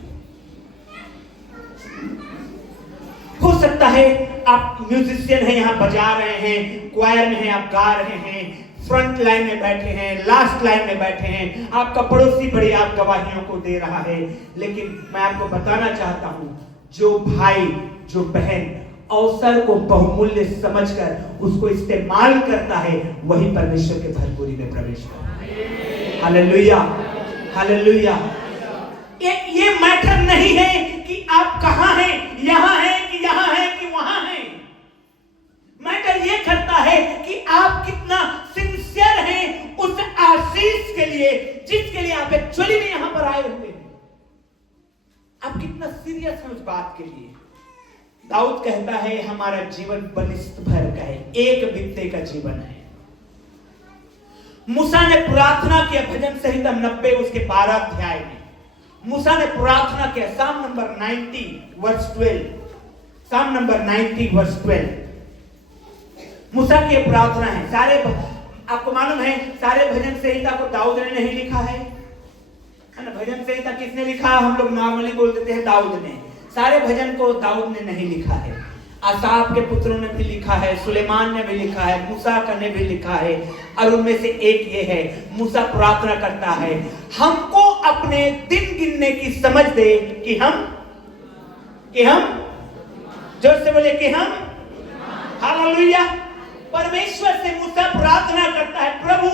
हो सकता है आप म्यूजिशियन हैं, यहां बजा रहे हैं, क्वायर में हैं, आप गा रहे हैं, फ्रंट लाइन में बैठे हैं, लास्ट लाइन में बैठे हैं, आपका पड़ोसी बड़ी आप गवाहियों को दे रहा है। लेकिन मैं आपको बताना चाहता हूं, जो भाई जो बहन अवसर को बहुमूल्य समझकर उसको इस्तेमाल करता है, वही परमेश्वर के भरपूरी में प्रवेश करता है। Hallelujah, hallelujah. ये मैटर नहीं है कि आप कहां हैं, यहां हैं कि यहां हैं कि वहां हैं। मैटर ये करता है कि आप कितना सिंसियर हैं उस आशीष के लिए जिसके लिए आप एक्चुअली में यहां पर आए हुए हैं। आप कितना सीरियस हैं उस बात के लिए। दाऊद कहता है, हमारा जीवन बलिष्ठ भर का है, एक बित्ते का जीवन है। मूसा ने प्रार्थना किया, भजन संहिता 90 उसके 12 अध्याय में मूसा ने प्रार्थना किया, साम नंबर 90 वर्स 12, साम नंबर 90 वर्स 12 मूसा की प्रार्थना है। सारे आपको मालूम है, सारे भजन संहिता को दाऊद ने नहीं लिखा है ना। भजन संहिता किसने लिखा? हम लोग नॉर्मली बोल देते हैं दाऊद ने। सारे भजन को दाऊद ने नहीं लिखा है, आसाफ के पुत्रों ने भी लिखा है, सुलेमान ने भी लिखा है, मूसा का ने भी लिखा है। और उनमें से एक ये है, मूसा प्रार्थना करता है, हमको अपने दिन गिनने की समझ दे कि हम जोर से बोले कि हम। हालेलुया। परमेश्वर से मूसा प्रार्थना करता है, प्रभु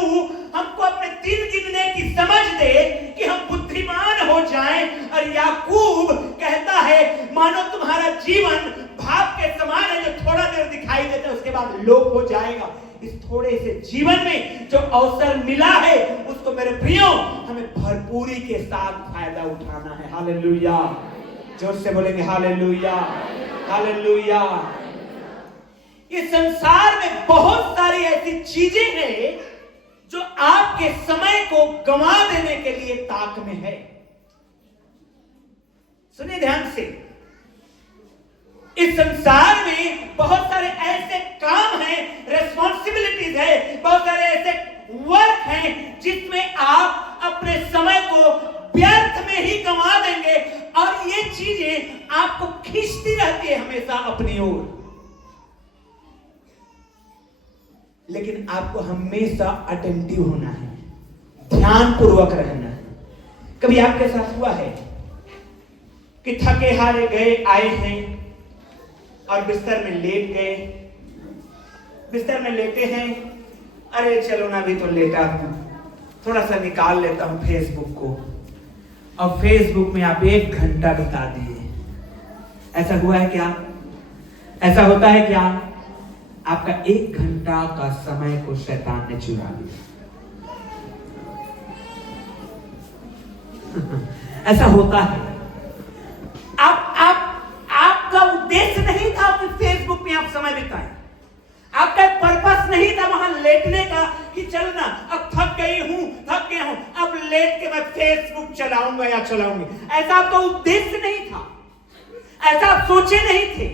हमको अपने दिन गिनने की समझ दे कि हम बुद्धिमान हो जाएं। और याकूब कहता है, मानो तुम्हारा जीवन भाप के समान है, जो थोड़ा देर दिखाई देता है उसके बाद लोप हो जाएगा। इस थोड़े से जीवन में जो अवसर मिला है उसको मेरे प्रियो हमें भरपूरी के साथ फायदा उठाना है। हालेलुया। जोर से बोलेंगे हालेलुया, हालेलुया। इस संसार में बहुत सारी ऐसी चीजें हैं जो आपके समय को गंवा देने के लिए ताक में है। सुनिए ध्यान से, इस संसार में बहुत सारे ऐसे काम हैं, रेस्पॉन्सिबिलिटीज है, बहुत सारे ऐसे वर्क हैं जिसमें आप अपने समय को व्यर्थ में ही गंवा देंगे और ये चीजें आपको खींचती रहती है हमेशा अपनी ओर। लेकिन आपको हमेशा अटेंटिव होना है, ध्यान पूर्वक रहना है। कभी आपके साथ हुआ है कि थके हारे गए आए हैं और बिस्तर में लेट गए, बिस्तर में लेटे हैं, अरे चलो ना अभी तो लेटा हूं, थोड़ा सा निकाल लेता हूं फेसबुक को, और फेसबुक में आप 1 घंटा बिता दिए। ऐसा हुआ है क्या? ऐसा होता है क्या? आपका 1 घंटा का समय को शैतान ने चुरा लिया। ऐसा होता है। आपका उद्देश्य नहीं था कि फेसबुक में आप समय बिताएं, आपका पर्पस नहीं था वहां लेटने का कि चलना अब थक गया हूं, अब लेट के मैं फेसबुक चलाऊंगा या चलाऊंगी। ऐसा आपका उद्देश्य नहीं था, ऐसा आप सोचे नहीं थे,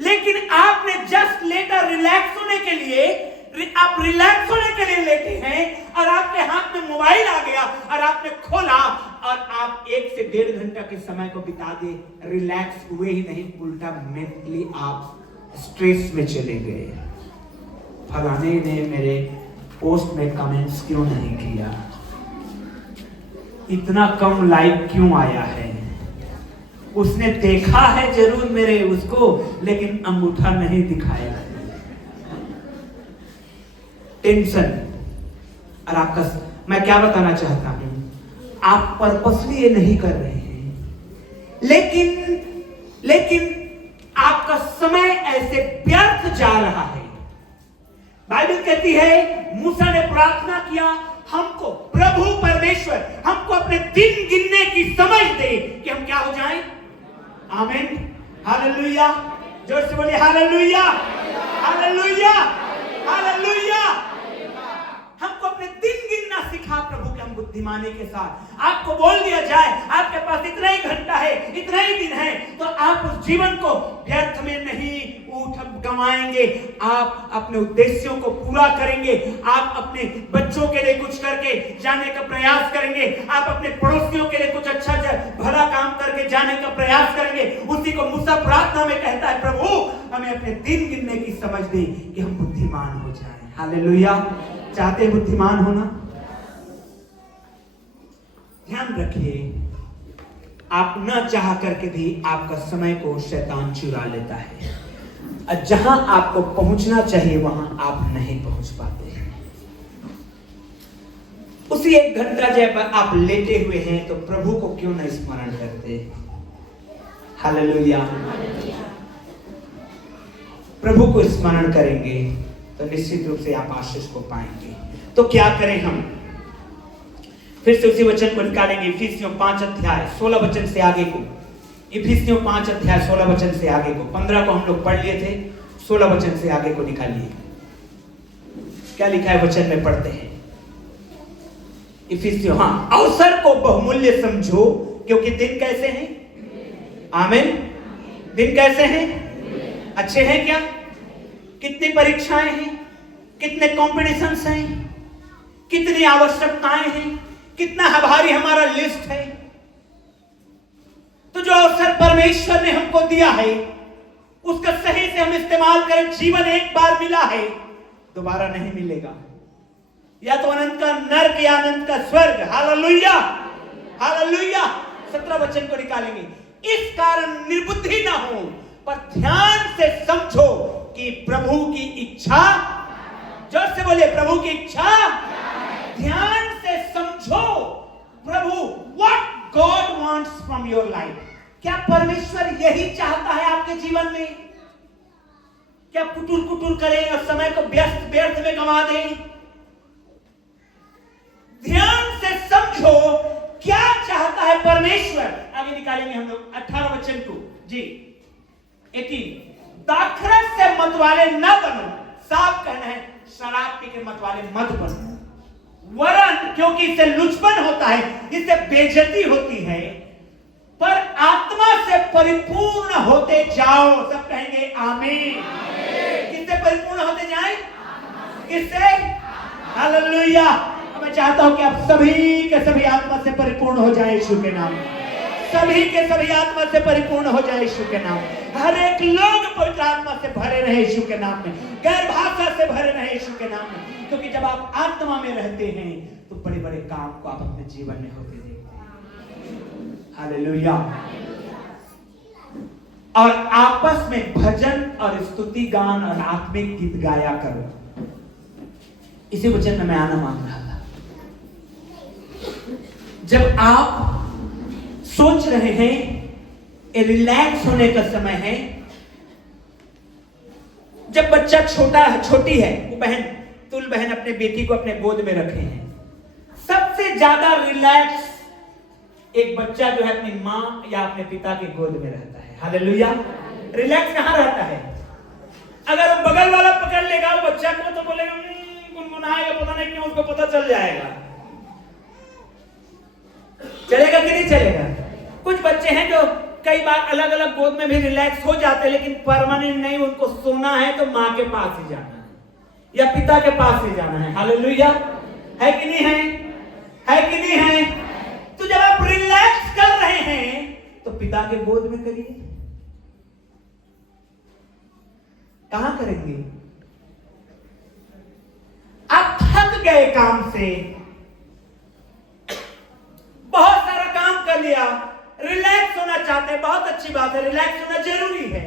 लेकिन आपने जस्ट लेटर रिलैक्स होने के लिए, आप रिलैक्स होने के लिए लेटे हैं और आपके हाथ में मोबाइल आ गया और आपने खोला और आप 1 से 1.5 घंटा के समय को बिता दे। रिलैक्स हुए ही नहीं, उल्टा मेंटली आप स्ट्रेस में चले गए। फलाने ने मेरे पोस्ट में कमेंट्स क्यों नहीं किया, इतना कम लाइक क्यों आया है, उसने देखा है जरूर मेरे उसको, लेकिन अंगूठा नहीं दिखाया है। टेंशन। और आपका, मैं क्या बताना चाहता हूं, आप पर्पसली ये नहीं कर रहे हैं, लेकिन आपका समय ऐसे व्यर्थ जा रहा है। बाइबल कहती है मूसा ने प्रार्थना किया, हमको प्रभु परमेश्वर हमको अपने दिन गिनने की समझ दे कि हम क्या हो जाएं। आमीन, हालेलुया, जोर से बोलिए हालेलुया, हालेलुया, हालेलुया। हमको अपने दिन गिनना सिखा प्रभु के, हम बुद्धिमानी के साथ। आपको बोल दिया जाए आपके पास इतना ही घंटा है, इतना ही दिन है, तो आप उस जीवन को व्यर्थ में नहीं गंवाएंगे। आप अपने उद्देश्यों को पूरा करेंगे। आप अपने बच्चों के लिए कुछ करके जाने का प्रयास करेंगे। आप अपने पड़ोसियों के लिए कुछ अच्छा भला काम करके जाने का प्रयास करेंगे। उसी को मूसा प्रार्थना में कहता है, प्रभु हमें अपने दिन गिनने की समझ दे कि हम बुद्धिमान हो जाएं। हालेलुया। चाहते हैं बुद्धिमान होना? ध्यान रखिए, आप न चाह करके भी आपका समय को शैतान चुरा लेता है। जहां आपको पहुंचना चाहिए वहां आप नहीं पहुंच पाते। उसी 1 घंटा जब आप लेटे हुए हैं तो प्रभु को क्यों नहीं स्मरण करते? हालेलुया। प्रभु को स्मरण करेंगे तो निश्चित रूप से आप आशीष को पाएंगे। तो क्या करें हम? फिर से उसी वचन को निकालेंगे, इफिसियों 5 अध्याय 16 वचन से आगे को। इफिसियों 5 अध्याय 16 वचन से आगे को, 15 को हम लोग पढ़ लिए थे, 16 वचन से आगे को निकालिए। क्या लिखा है वचन में, पढ़ते हैं। इफिसियों, हाँ, अवसर को बहुमूल्य समझो क्योंकि दिन कैसे हैं? आमीन। दिन कैसे हैं? अच्छे हैं क्या? कितनी परीक्षाएं हैं, कितने कॉम्पिटिशन्स हैं, कितनी आवश्यकताएं हैं, कितना भारी हमारा लिस्ट है। तो जो अवसर परमेश्वर ने हमको दिया है उसका सही से हम इस्तेमाल करें। जीवन एक बार मिला है, दोबारा नहीं मिलेगा। या तो अनंत का नरक या अनंत का स्वर्ग। Hallelujah, hallelujah. 17 वचन को निकालेंगे। इस कारण निर्बुद्धि ना हो, पर ध्यान से समझो कि प्रभु की इच्छा, जोर से बोलिए, प्रभु की इच्छा। ध्यान से समझो प्रभु, what God wants from your life. क्या परमेश्वर यही चाहता है आपके जीवन में? क्या कुटुर कुटुर करें और समय को व्यर्थ में गंवा दें? ध्यान से समझो क्या चाहता है परमेश्वर। आगे निकालेंगे हम लोग 18 वचन को जी। 18, दाखरस से मतवाले न बनो, साफ कहना है, शराब पी के मतवाले मत बनो, वरन क्योंकि इससे लुचपन होता है, इससे बेइज्जती होती है, पर आत्मा से परिपूर्ण होते जाओ। सब कहेंगे आमीन। किससे परिपूर्ण होते जाएं? किससे? हालेलुया। मैं चाहता हूं कि आप सभी के सभी आत्मा से परिपूर्ण हो जाए यीशु के नाम में। सभी के सभी आत्मा से परिपूर्ण हो जाए यीशु के नाम में। हर एक लोग पवित्र आत्मा से भरे रहे यीशु के नाम में, गैर भाषा से भरे रहे यीशु के नाम में। क्योंकि जब आप आत्मा में रहते हैं तो बड़े बड़े काम को आप अपने जीवन में होते देखते हैं। हालेलुया। और आपस में भजन और स्तुति गान और आत्मिक गीत गाया करो। इसी वचन में मैं आना मांग रहा था। जब आप सोच रहे हैं रिलैक्स होने का समय है, जब बच्चा छोटी है, वो तुल बहन अपने बेटी को अपने गोद में रखे हैं, सबसे ज्यादा रिलैक्स एक बच्चा जो है अपनी मां या अपने पिता के गोद में रहता है। हालेलुया। रिलैक्स कहां रहता है? अगर वो बगल वाला पकड़ लेगा वो बच्चा को तो बोलेगा गुनगुनाएगा, पता नहीं क्यों, उसको पता चल जाएगा। चलेगा कि नहीं चलेगा? कुछ बच्चे हैं जो कई बार अलग अलग गोद में भी रिलैक्स हो जाते हैं, लेकिन परमानेंट नहीं, उनको सोना है तो माँ के पास ही जाना है या पिता के पास ही जाना है। हालेलुया, है कि नहीं है? है कि नहीं है? तो जब आप रिलैक्स कर रहे हैं तो पिता के गोद में करिए। कहां करेंगे? आप थक गए काम से, बहुत सारा काम कर लिया, रिलैक्स होना चाहते हैं, बहुत अच्छी बात है, रिलैक्स होना जरूरी है,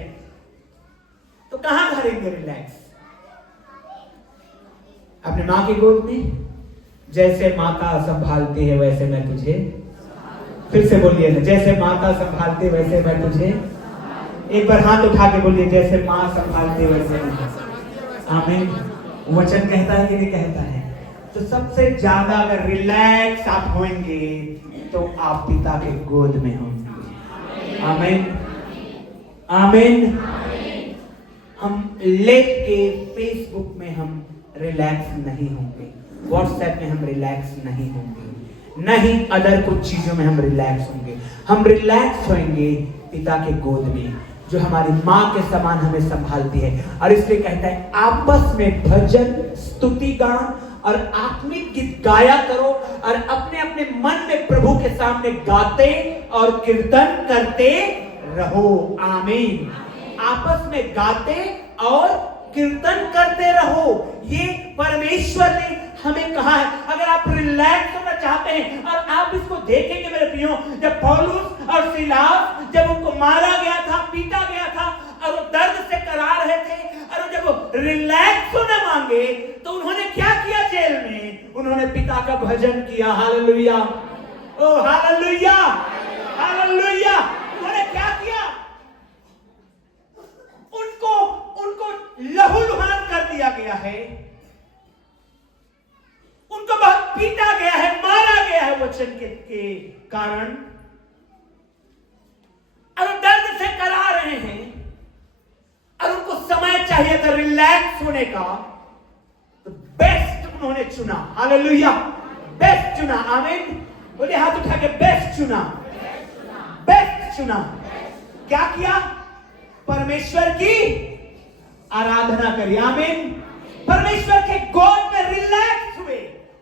तो कहां करेंगे रिलैक्स? अपने मां की गोद में। जैसे माता संभालती है वैसे मैं तुझे, फिर से बोलिए ना, जैसे माता संभालती है वैसे मैं तुझे। एक बार हाथ उठा के बोलिए, जैसे मां संभालती है वैसे मैं। आमीन। वचन कहता है कि नहीं कहता है? तो सबसे ज्यादा अगर रिलैक्स आप होंगे तो आप पिता के गोद में होंगे। आमीन, आमीन। हम लेट के फेसबुक में हम रिलैक्स नहीं होंगे, व्हाट्सएप में हम रिलैक्स नहीं होंगे, नहीं अदर कुछ चीजों में हम रिलैक्स होंगे। हम रिलैक्स होंगे पिता के गोद में, जो हमारी माँ के समान हमें संभालती है। और इसलिए कहता है आपस में भजन, स्तुति गान और आत्मिक गीत गाया करो और अपने अपने मन में प्रभु के सामने गाते और कीर्तन करते रहो। आमीन। आपस में गाते और कीर्तन करते रहो, ये परमेश्वर ने हमें कहा है। अगर आप रिलैक्स होना चाहते हैं, और आप इसको देखेंगे मेरे प्रियो, जब पौलुस और सीलास जब उनको मारा गया था, पीटा गया था और वो दर्द से करा रहे थे, और जब वो रिलैक्स होना मांगे तो उन्होंने क्या किया? जेल में उन्होंने पिता का भजन किया। हालेलुया, ओ हालेलुया, हालेलुया। उन्होंने क्या किया? उनको लहूलुहान कर दिया गया है, उनको बहुत पीटा गया है, मारा गया है वचन के कारण, और दर्द से करा रहे हैं, और उनको समय चाहिए था रिलैक्स होने का, तो बेस्ट उन्होंने चुना। हालेलुया, बेस्ट चुना। आमीन। बोले हाथ उठा के, बेस्ट चुना, बेस्ट चुना। क्या किया? परमेश्वर की आराधना करी। आमीन। परमेश्वर के गोद में रिलैक्स हुए।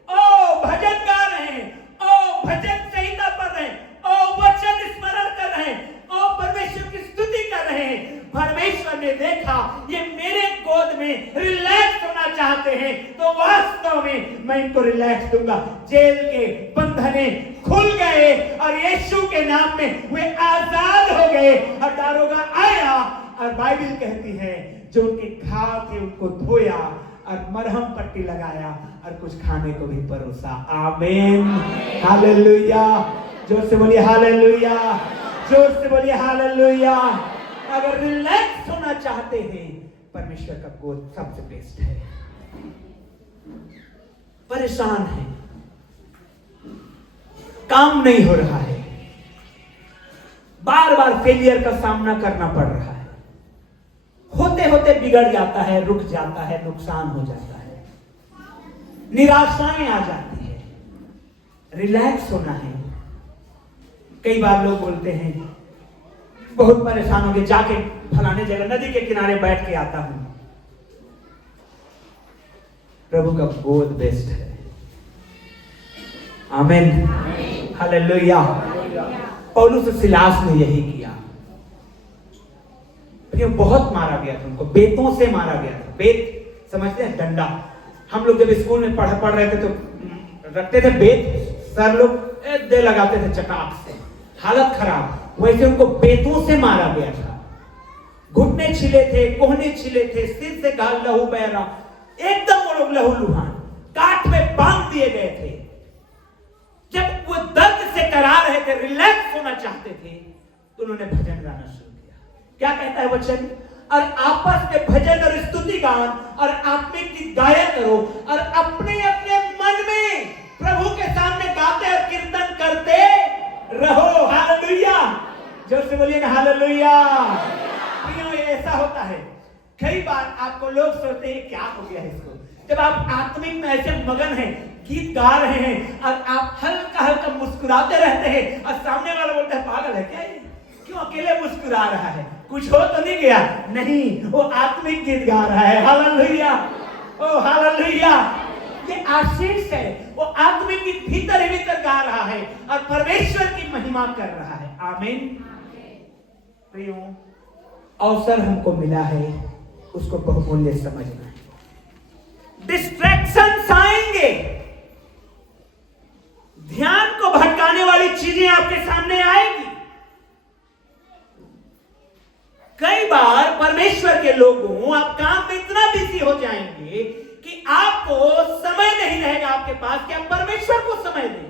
ओ भजन गा रहे हैं, ओ भजन संहिता पढ़ रहे हैं, ओ वचन स्मरण कर रहे हैं, ओ परमेश्वर की स्तुति कर रहे हैं। परमेश्वर ने देखा ये मेरे गोद में रिलैक्स होना चाहते हैं, तो वास्तव में मैं इनको रिलैक्स दूंगा। जेल के बंधने खुल गए और यीशु के नाम में वे आजाद हो गए। और दारोगा आया और बाइबल कहती है जो उनके घाव थे उनको धोया और मरहम पट्टी लगाया और कुछ खाने को भी परोसा। आमीन। हालेलुया। जोर से बोलिए हालेलुया, जोर से बोलिए हालेलुया। अगर रिलैक्स होना चाहते हैं, परमेश्वर का गोद सबसे बेस्ट है। परेशान है, काम नहीं हो रहा है, बार बार फेलियर का सामना करना पड़ रहा है, होते होते बिगड़ जाता है, रुक जाता है, नुकसान हो जाता है, निराशाएं आ जाती है। रिलैक्स होना है। कई बार लोग बोलते हैं बहुत परेशान हो गए, जाके फलाने जगह नदी के किनारे बैठ के आता हूं। प्रभु का गोद बेस्ट है। आमीन, हालेलुया। पौलुस और सिलास ने यही किया। बहुत मारा गया था उनको, बेतों से मारा गया था। बेत समझते हैं? डंडा। हम लोग जब स्कूल में पढ़ रहे थे तो रखते थे बेत, सर लोग दे लगाते थे चटाक से, हालत खराब। वैसे उनको बेतों से मारा गया था। घुटने छिले थे, कोहने छिले थे, सिर से गाल लहू बह रहा, एकदम वो लोग लहूलुहान, काट में बांध दिए गए थे। जब वो दर्द से करा रहे थे, रिलैक्स होना चाहते थे, तो उन्होंने भजन गाना शुरू किया। क्या कहता है वचन? और आपस में भजन और स्तुति गान और आत्मिक गीत गाया करो और अपने अपने मन में प्रभु के सामने गाते और कीर्तन करते रहो। हालेलुया। जोर से बोलिए ना हालेलुया। ये ऐसा होता है, कई बार आपको लोग सोचते हैं क्या हो गया इसको, जब आप आत्मिक में ऐसे मगन हैं, गीत गा रहे हैं और आप हल्का हल्का मुस्कुराते रहते हैं और सामने वाला बोलता है पागल है क्या ये, क्यों अकेले मुस्कुरा रहा है, कुछ हो तो नहीं गया? नहीं, वो आत्मिक गीत गा रहा है। हालेलुया, ओ हालेलुया, ये आशीष है। वो आत्मिक गीत भीतर ही भीतर गा रहा है और परमेश्वर की महिमा कर रहा है। आमीन। प्रियो, अवसर हमको मिला है, उसको बहुमूल्य समझना है। डिस्ट्रैक्शंस आएंगे, ध्यान को भटकाने वाली चीजें आपके सामने आएगी। कई बार परमेश्वर के लोगों, आप काम में इतना बिजी हो जाएंगे कि आपको समय नहीं रहेगा आपके पास कि आप परमेश्वर को समय दें।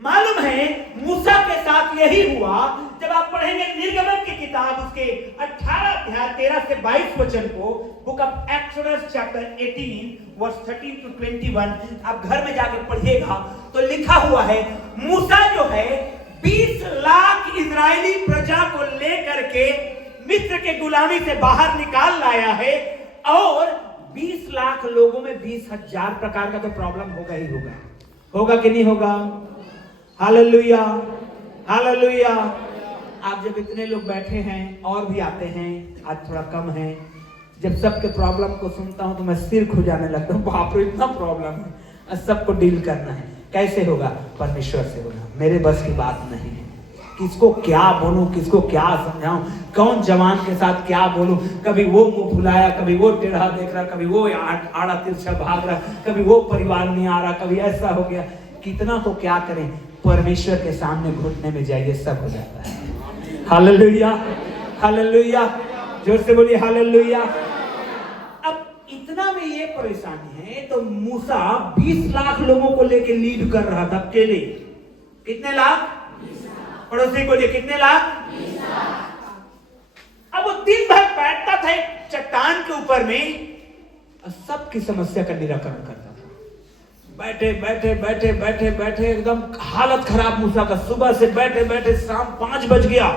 मालूम है मूसा के साथ यही हुआ। जब आप पढ़ेंगे निर्गमन की किताब उसके 18 अध्याय 13 से 22 वचन को, book of Exodus chapter 18 verse 13 to 21, आप घर में जाके पढ़िएगा तो लिखा हुआ है मूसा जो है 20 लाख इजरायली प्रजा को लेकर के मिस्र के गुलामी से बाहर निकाल लाया है, और 20 लाख लोगों में 20,000 प्रकार का तो प्रॉब्लम होगा ही होगा। होगा कि नहीं होगा? Hallelujah, hallelujah. आप जब इतने लोग बैठे हैं, और भी आते हैं, आज थोड़ा कम है, जब सबके प्रॉब्लम को सुनता हूं तो मैं सिर खुजाने लगता हूं। बाप रे, इतना प्रॉब्लम है और सबको डील करना है। कैसे होगा? परमेश्वर से होगा। मेरे बस की बात नहीं है। किसको क्या बोलूं, किसको क्या समझाऊं, कौन जवान के साथ क्या बोलूं। कभी वो मुंह फुलाया, कभी वो टेढ़ा देख रहा, कभी वो आड़ा तिरछा भाग रहा, कभी वो परिवार नहीं आ रहा, कभी ऐसा हो गया। कितना तो क्या करें, परमेश्वर के सामने घुटने में जाइए, सब हो जाता है। हालेलुया, हालेलुया, जोर से बोलिए हालेलुया। अब इतना में ये परेशानी है तो मूसा 20 लाख लोगों को लेके लीड कर रहा था अकेले। कितने लाख? पड़ोसी को लिए कितने लाख? 20 लाख। अब वो दिन भर बैठता था एक चट्टान के ऊपर में और सबकी समस्या का निराकरण करता था। बैठे बैठे बैठे बैठे बैठे एकदम हालत खराब मूसा का। सुबह से बैठे बैठे शाम 5 बज गया,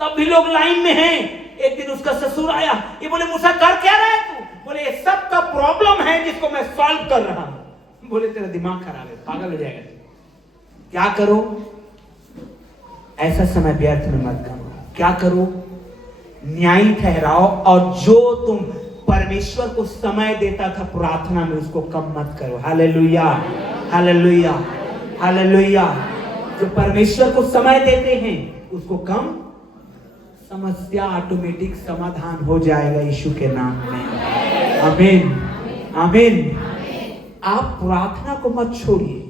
तब भी लोग लाइन में हैं। एक दिन उसका ससुर आया, ये बोले मूसा कर क्या रहा है तू? बोले ये सब का प्रॉब्लम है जिसको मैं सॉल्व कर रहा हूं। बोले तेरा दिमाग खराब है, पागल हो जाएगा। क्या करो? ऐसा समय व्यर्थ में मत करो। क्या करो? न्यायी ठहराओ, और जो तुम परमेश्वर को समय देता था प्रार्थना में, उसको कम मत करो। Hallelujah, hallelujah, hallelujah. जो परमेश्वर को समय देते हैं उसको कम, समस्या ऑटोमेटिक समाधान हो जाएगा यीशु के नाम में। आमीन, आमीन। आप प्रार्थना को मत छोड़िए।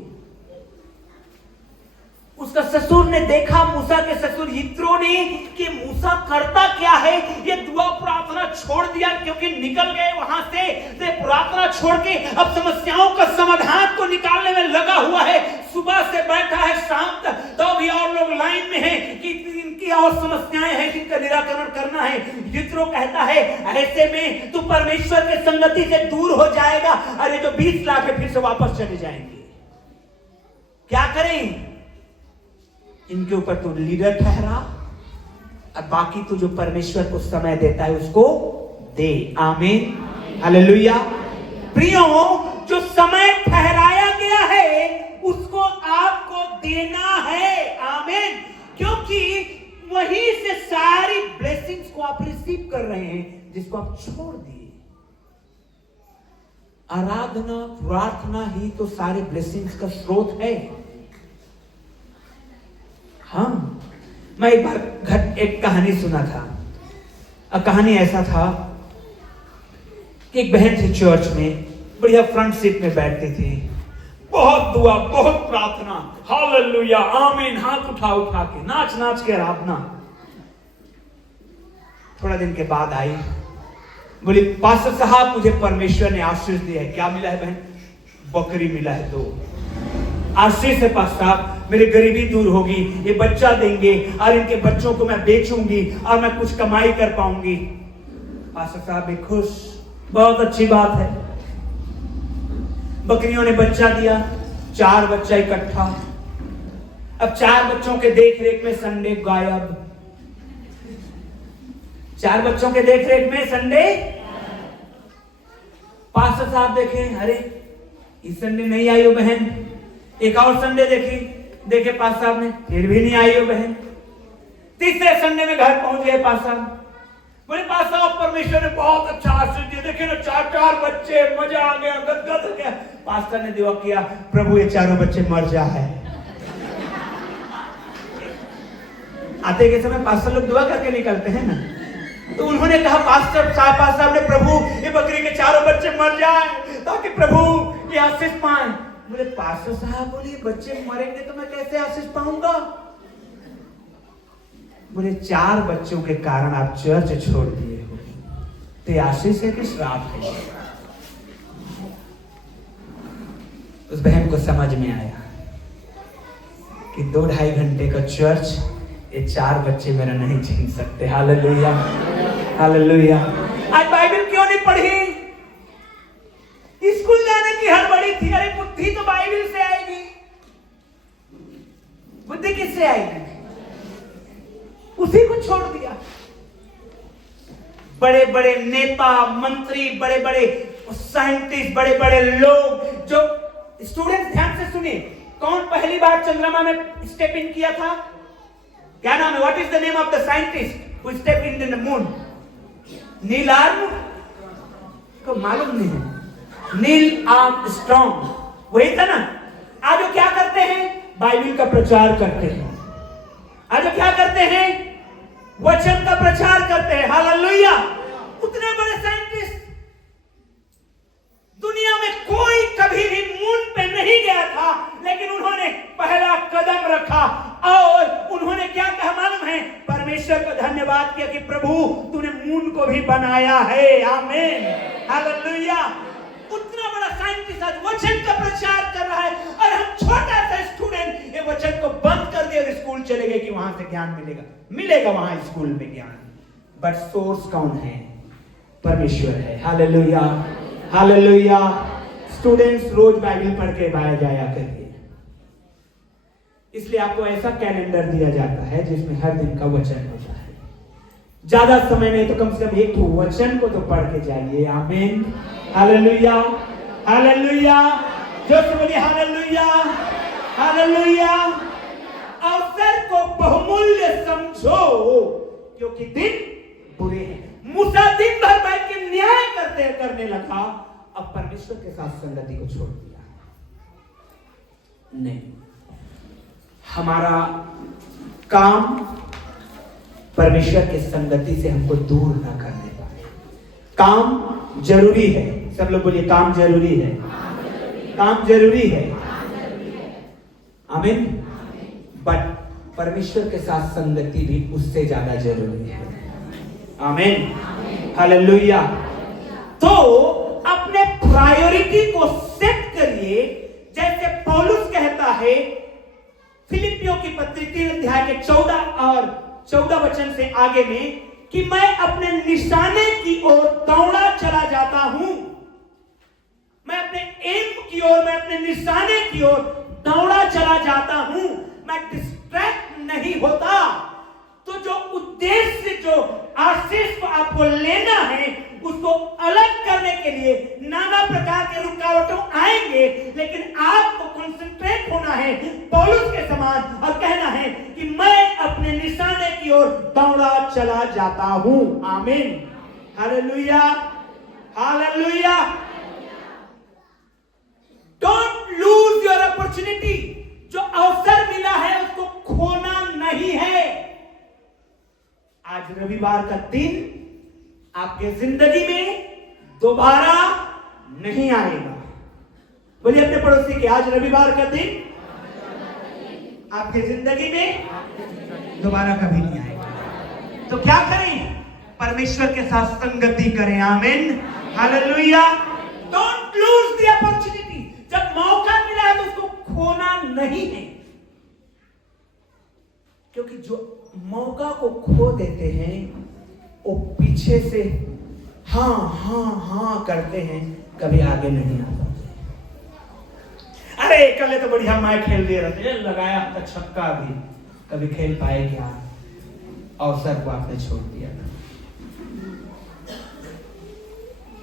उसका ससुर ने देखा, मूसा के ससुर यित्रो ने, कि मूसा करता क्या है, ये दुआ प्रार्थना छोड़ दिया, क्योंकि निकल गए वहां से प्रार्थना छोड़ के अब समस्याओं का समाधान को निकालने में लगा हुआ है। सुबह से बैठा है शाम तक, तो भी और लोग लाइन में हैं कि इनकी और समस्याएं हैं जिनका निराकरण करना है। यित्रो कहता है ऐसे में तू परमेश्वर के संगति से दूर हो जाएगा, अरे जो 20 लाख है फिर से वापस चले जाएंगे। क्या करें? इनके ऊपर तू लीडर ठहरा, और बाकी तू जो परमेश्वर को समय देता है उसको दे। आमीन, हालेलुया। प्रियो, जो समय ठहराया गया है उसको आपको देना है। आमीन। क्योंकि वहीं से सारी ब्लेसिंग्स को आप रिसीव कर रहे हैं जिसको आप छोड़ दिए। आराधना प्रार्थना ही तो सारे ब्लेसिंग्स का स्रोत है। हाँ, मैं एक बार एक कहानी सुना था। कहानी ऐसा था कि एक बहन थी चर्च में, बढ़िया फ्रंट सीट में बैठती थी, बहुत दुआ बहुत प्रार्थना, हालेलुया आमीन, हाथ उठा उठा के नाच नाच के आराधना। थोड़ा दिन के बाद आई, बोली पास्टर साहब मुझे परमेश्वर ने आशीष दिया है। क्या मिला है बहन? बकरी मिला है 2। आशीष है पास्टर साहब, मेरी गरीबी दूर होगी, ये बच्चा देंगे और इनके बच्चों को मैं बेचूंगी और मैं कुछ कमाई कर पाऊंगी। पास्टर साहब भी खुश, बहुत अच्छी बात है। बकरियों ने बच्चा दिया, 4 बच्चा इकट्ठा। अब 4 बच्चों के देख रेख में संडे गायब। 4 बच्चों के देख रेख में संडे, पास्टर साहब देखे, अरे इस संडे नहीं आई हो बहन। एक और संडे देखे पास्टर साहब ने, फिर भी नहीं आई हो बहन। तीसरे संडे में घर पहुंच गए पास्टर साहब, बोले पास्टर साहब परमेश्वर ने बहुत अच्छा आशीष दिया, देखे ना 4 बच्चे, मजा आ गया, गदगद हो गया। पास्टर ने दुआ किया, प्रभु ये 4 बच्चे मर जाए। आते के समय पास्टर लोग दुआ करके निकलते हैं ना, तो उन्होंने कहा पास्टर साहब ने, प्रभु ये बकरी के 4 बच्चे मर जाए ताकि प्रभु ये आशीष पाए। बोले पास्टर साहब, बोले बच्चे मरेंगे तो मैं कैसे आशीष पाऊंगा? बोले 4 बच्चों के कारण आप चर्च छोड़ दिए हो, तो आशीष है कि श्राप है? उस बहन को समझ में आया कि 2-2.5 घंटे का चर्च ये 4 बच्चे मेरा नहीं छीन सकते। Hallelujah, hallelujah. आज बाइबल क्यों नहीं पढ़ी? स्कूल जाने की हड़बड़ी थी। अरे बुद्धि तो बाइबल से आएगी, बुद्धि किससे आएगी? उसी को छोड़ दिया। बड़े बड़े नेता, मंत्री, बड़े बड़े साइंटिस्ट, बड़े बड़े लोग, जो स्टूडेंट्स ध्यान से सुनिए, कौन पहली बार चंद्रमा में स्टेप इन किया था? क्या नाम है? What is the name of the scientist who step in the moon? Neil Armstrong को मालूम नहीं है? नील आर्मस्ट्रांग वही था ना। आज वो क्या करते हैं? बाइबल का प्रचार करते हैं। आज वो क्या करते हैं? वचन का प्रचार करते हैं। हालेलुया। उतने बड़े साइंटिस्ट, दुनिया में कोई कभी भी मून पे नहीं गया था, लेकिन उन्होंने पहला कदम रखा और उन्होंने क्या कहा मालूम है? परमेश्वर को धन्यवाद किया कि प्रभु तूने मून को भी बनाया है। आमीन, हालेलुया। उतना बड़ा साइंटिस्ट आज वचन का प्रचार कर रहा है, और हम छोटा सा स्टूडेंट ये वचन को बंद कर दिया और स्कूल चले गए कि वहां से ज्ञान मिलेगा वहां स्कूल में ज्ञान। बट सोर्स कौन है? परमेश्वर है। Hallelujah, hallelujah. स्टूडेंट्स रोज बाइबल पढ़ के बाहर जाया करिए। इसलिए आपको ऐसा कैलेंडर दिया जाता है जिसमें हर दिन का वचन होता है। ज्यादा समय नहीं तो कम से कम एक वचन को तो पढ़ के जाइए। आमीन, हालेलुया, हालेलुया। जो बोलिए हालेलुया, हालेलुया। अवसर को बहुमूल्य समझो क्योंकि दिन बुरे हैं। मूसा दिन भर बैठ के न्याय करने लगा, अब परमेश्वर के साथ संगति को छोड़ दिया। नहीं, हमारा काम परमेश्वर की संगति से हमको दूर ना करने पाए। काम जरूरी है। सब लोग बोलिए काम जरूरी है, काम जरूरी है। आमीन। बट परमेश्वर के साथ संगति भी उससे ज्यादा जरूरी है। आमीन, हालेलुया। तो अपने प्रायोरिटी को सेट करिए, जैसे पौलुस कहता है फिलिपियों की पत्री 3 अध्याय के 14 वचन से आगे में, कि मैं अपने निशाने की ओर दौड़ा चला जाता हूं। मैं अपने एम की ओर, मैं अपने निशाने की ओर दौड़ा चला जाता हूं। मैं डिस्ट्रैक्ट नहीं होता। तो जो उद्देश्य, जो आशीष को आपको लेना है, उसको अलग करने के लिए नाना प्रकार के रुकावटों आएंगे, लेकिन आपको कंसंट्रेट होना है पौलुस के समान और कहना है कि मैं अपने निशाने की ओर दौड़ा चला जाता हूं। आमीन, hallelujah, hallelujah. Don't lose your opportunity. जो अवसर मिला है उसको खोना नहीं है। आज रविवार का दिन आपके जिंदगी में दोबारा नहीं आएगा। बोलिए अपने पड़ोसी के, आज रविवार का दिन आपकी जिंदगी में दोबारा कभी नहीं आएगा। तो क्या करें? परमेश्वर के साथ संगति करें। आमीन, hallelujah. Don't lose the opportunity. जब मौका मिला है तो उसको खोना नहीं है, क्योंकि जो मौका को खो देते हैं वो पीछे से हाँ हाँ हाँ करते हैं, कभी आगे नहीं आ पाते। अरे कल तो बढ़िया मैं खेल दे रहे थे, लगाया आपका छक्का भी, कभी खेल पाए क्या? अवसर को आपने छोड़ दिया।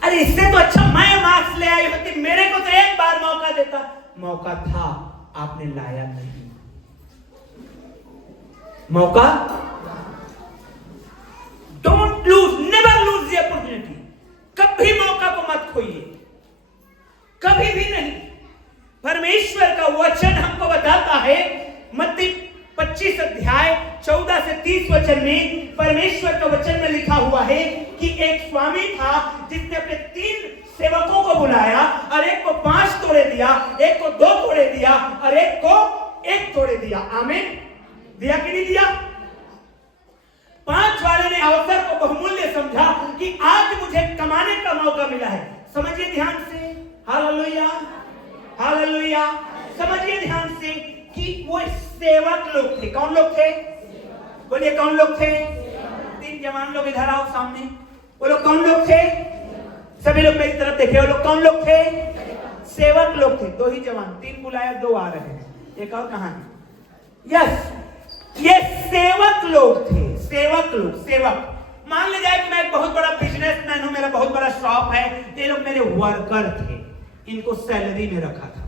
अरे अरे इससे तो अच्छा मैं मार्क्स ले आई होती, मेरे को तो एक बार मौका देता। मौका था, आपने लाया नहीं। मौका, don't lose, never lose the opportunity. कभी मौका को मत खोइए, कभी भी नहीं। परमेश्वर का वचन हमको बताता है, मत्ती 25 अध्याय 14 से 30 वचन में परमेश्वर का वचन में लिखा हुआ है कि एक स्वामी था जिसने अपने 3 सेवकों को बुलाया और एक को 5 तोड़े दिया, एक को 2 तोड़े दिया और एक को 1 तोड़े दिया। आमीन। दिया कि नहीं दिया? 5 वाले ने अवसर को बहुमूल्य समझा कि आज मुझे कमाने का मौका मिला है। समझिए ध्यान से, हालेलुया हालेलुया। समझिए ध्यान से कि वो सेवक लोग थे। कौन लोग थे? बोलिए कौन लोग थे? 3 जवान लोग इधर आओ सामने। वो लोग कौन लोग थे? सभी लोग मेरी तरफ देखे। वो लोग कौन लोग थे? सेवक लोग थे। 2 ही जवान, 3 बुलाया, 2 आ रहे हैं। एक और कहां है? यस, ये सेवक लोग थे। सेवक लोग, सेवक। मान ले जाए कि मैं एक बहुत बड़ा बिजनेसमैन हूं, मेरा बहुत बड़ा शॉप है, ये लोग मेरे वर्कर थे, इनको सैलरी में रखा था।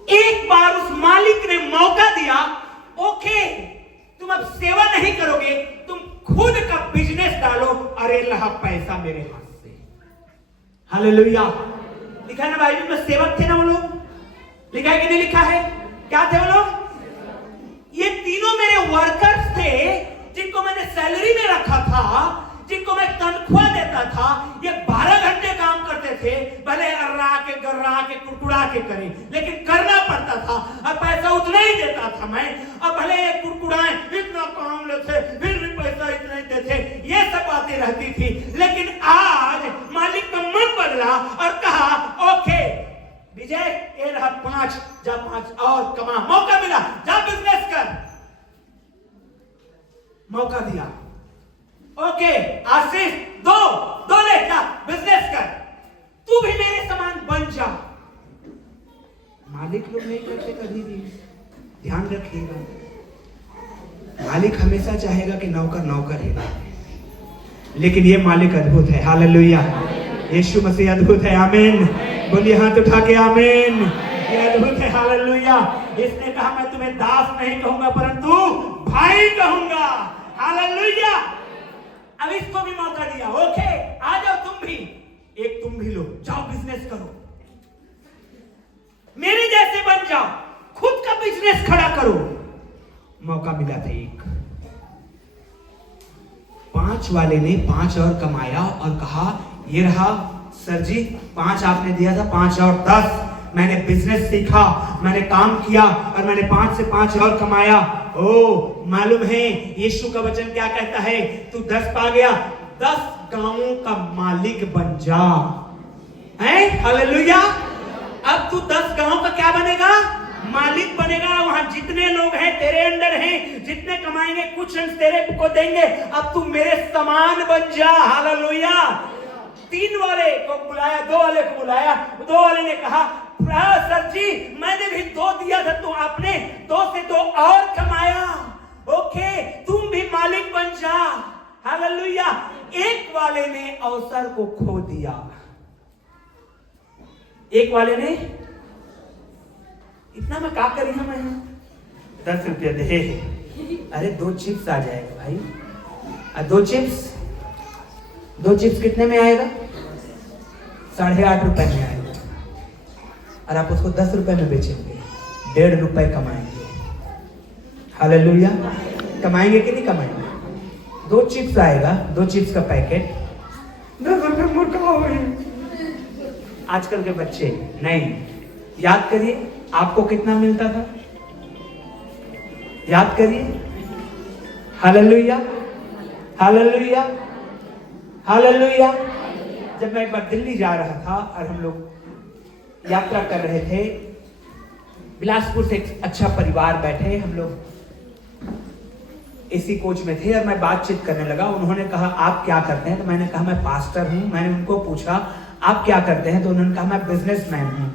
एक बार उस मालिक ने मौका दिया, ओके तुम अब सेवा नहीं करोगे, तुम खुद का बिजनेस डालो। अरे लहा पैसा मेरे हाथ से। हालेलुया। लिखा है ना बाइबल में, सेवक थे ना वो लोग? लिखा है कि नहीं लिखा है? क्या थे वो लोग? ये तीनों मेरे वर्कर्स थे जिनको मैंने सैलरी में रखा था, जिनको मैं तनख्वाह देता था। ये 12 घंटे काम करते थे, भले अर्रा के गर्रा के कुड़कुड़ा के करें, लेकिन करना पड़ता था और पैसा उतना ही देता था मैं। अब भले ये कुड़कुड़ाएं, इतना काम लेते फिर भी पैसा इतना ही देते, ये सब बातें रहती थी। लेकिन आज मालिक का मन बदला और कहा ओके विजय, ये रहा 5, जा 5 और कमा। मौका मिला, जा बिजनेस कर। मौका दिया, ओके आशीष, 2 ले जा बिजनेस कर, तू भी मेरे समान बन जा। मालिक लोग नहीं करते कभी भी, ध्यान रखिएगा। मालिक हमेशा चाहेगा कि नौकर नौकर है, लेकिन ये मालिक अद्भुत है। हालेलुया। यीशु मसीह अद्भुत है। आमीन। बोलिए हाथ उठा के आमीन। ये अद्भुत है। हालेलुया। इसने कहा मैं तुम्हें दास नहीं कहूंगा परंतु भाई कहूंगा। हालेलुया। अब इसको भी मौका दिया, ओके आ जाओ तुम भी, एक तुम भी लो, जाओ बिजनेस करो, मेरे जैसे बन जाओ, खुद का बिजनेस खड़ा करो। मौका मिला था एक। 5 वाले ने 5 और कमाया और कहा ये रहा सर जी, 5 आपने दिया था, 5 और 10 मैंने बिजनेस सीखा, मैंने काम किया और मैंने 5 से 5 और कमाया। ओ मालूम है यीशु का वचन क्या कहता है? तू 10 पा गया, 10 गांवों का मालिक बन जा। हैं? हालेलुया। अब तू 10 गांव का क्या बनेगा? मालिक बनेगा। वहां जितने लोग हैं तेरे अंडर हैं, जितने कमाएंगे कुछ अंश तेरे को देंगे। अब तू मेरे समान बन जा। हालेलुया। 3 वाले को बुलाया, 2 वाले को बुलाया। 2 वाले ने कहा सर जी मैंने भी 2 दिया था, तो आपने 2 से 2 और कमाया। ओके तुम भी मालिक बन जा। हालेलुया। 1 वाले ने अवसर को खो दिया। 1 वाले ने इतना मैं क्या करी हूं मैं? 10 रुपया दे। अरे 2 चिप्स आ जाएगा भाई। 2 चिप्स कितने में आएगा? 8.5 रुपए में आएगा। और आप उसको 10 रुपए में बेचेंगे, 1.5 रुपए कमाएंगे। हालेलुया। कमाएंगे कि नहीं कमाएंगे? 2 चिप्स आएगा, 2 चिप्स का पैकेट 10 रुपए में। आजकल के बच्चे नहीं। याद करिए आपको कितना मिलता था, याद करिए। Hallelujah hallelujah hallelujah. जब मैं एक बार दिल्ली जा रहा था और हम लोग यात्रा कर रहे थे, बिलासपुर से एक अच्छा परिवार बैठे, हम लोग एसी कोच में थे और मैं बातचीत करने लगा। उन्होंने कहा आप क्या करते हैं? तो मैंने कहा मैं पास्टर हूं। मैंने उनको पूछा आप क्या करते हैं? तो उन्होंने कहा मैं बिजनेसमैन हूं।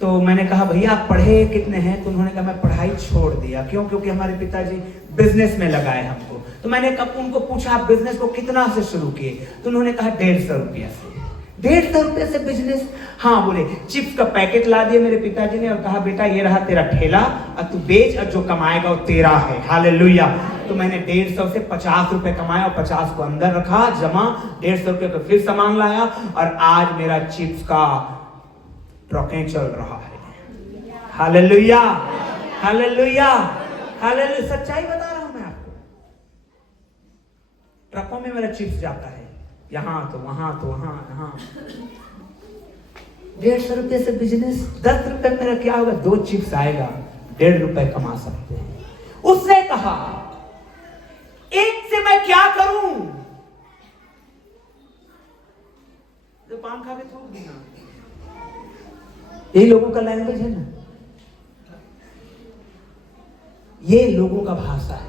तो मैंने कहा भैया आप पढ़े कितने हैं? तो उन्होंने कहा मैं पढ़ाई छोड़ दिया। क्यों? क्योंकि हमारे पिताजी बिजनेस में लगाए हमको। तो मैंने कब उनको पूछा आप बिजनेस को कितना से शुरू किए? तो उन्होंने कहा 150 रुपया से। 150 रुपये से बिजनेस? हाँ। बोले चिप्स का पैकेट ला दिए मेरे पिताजी ने और कहा बेटा ये रहा तेरा ठेला और तू बेच और जो कमाएगा वो तेरा है। हालेलुया। तो मैंने 150 से 50 रुपए कमाया और 50 को अंदर रखा जमा, 150 रुपये पे फिर सामान लाया और आज मेरा चिप्स का ट्रकें चल रहा है। Hallelujah, hallelujah, hallelujah. सच्चाई बता रहा हूं मैं आपको। ट्रकों में मेरा चिप्स जाता है, यहां तो वहां तो वहां यहां। 150 रुपये से बिजनेस, 10 रुपए मेरा क्या होगा? 2 चिप्स आएगा, 1.5 रुपए कमा सकते हैं। उसने कहा एक से मैं क्या करूं? जो पान खा के थूक देना, यही लोगों का लैंग्वेज है ना, ये लोगों का भाषा है।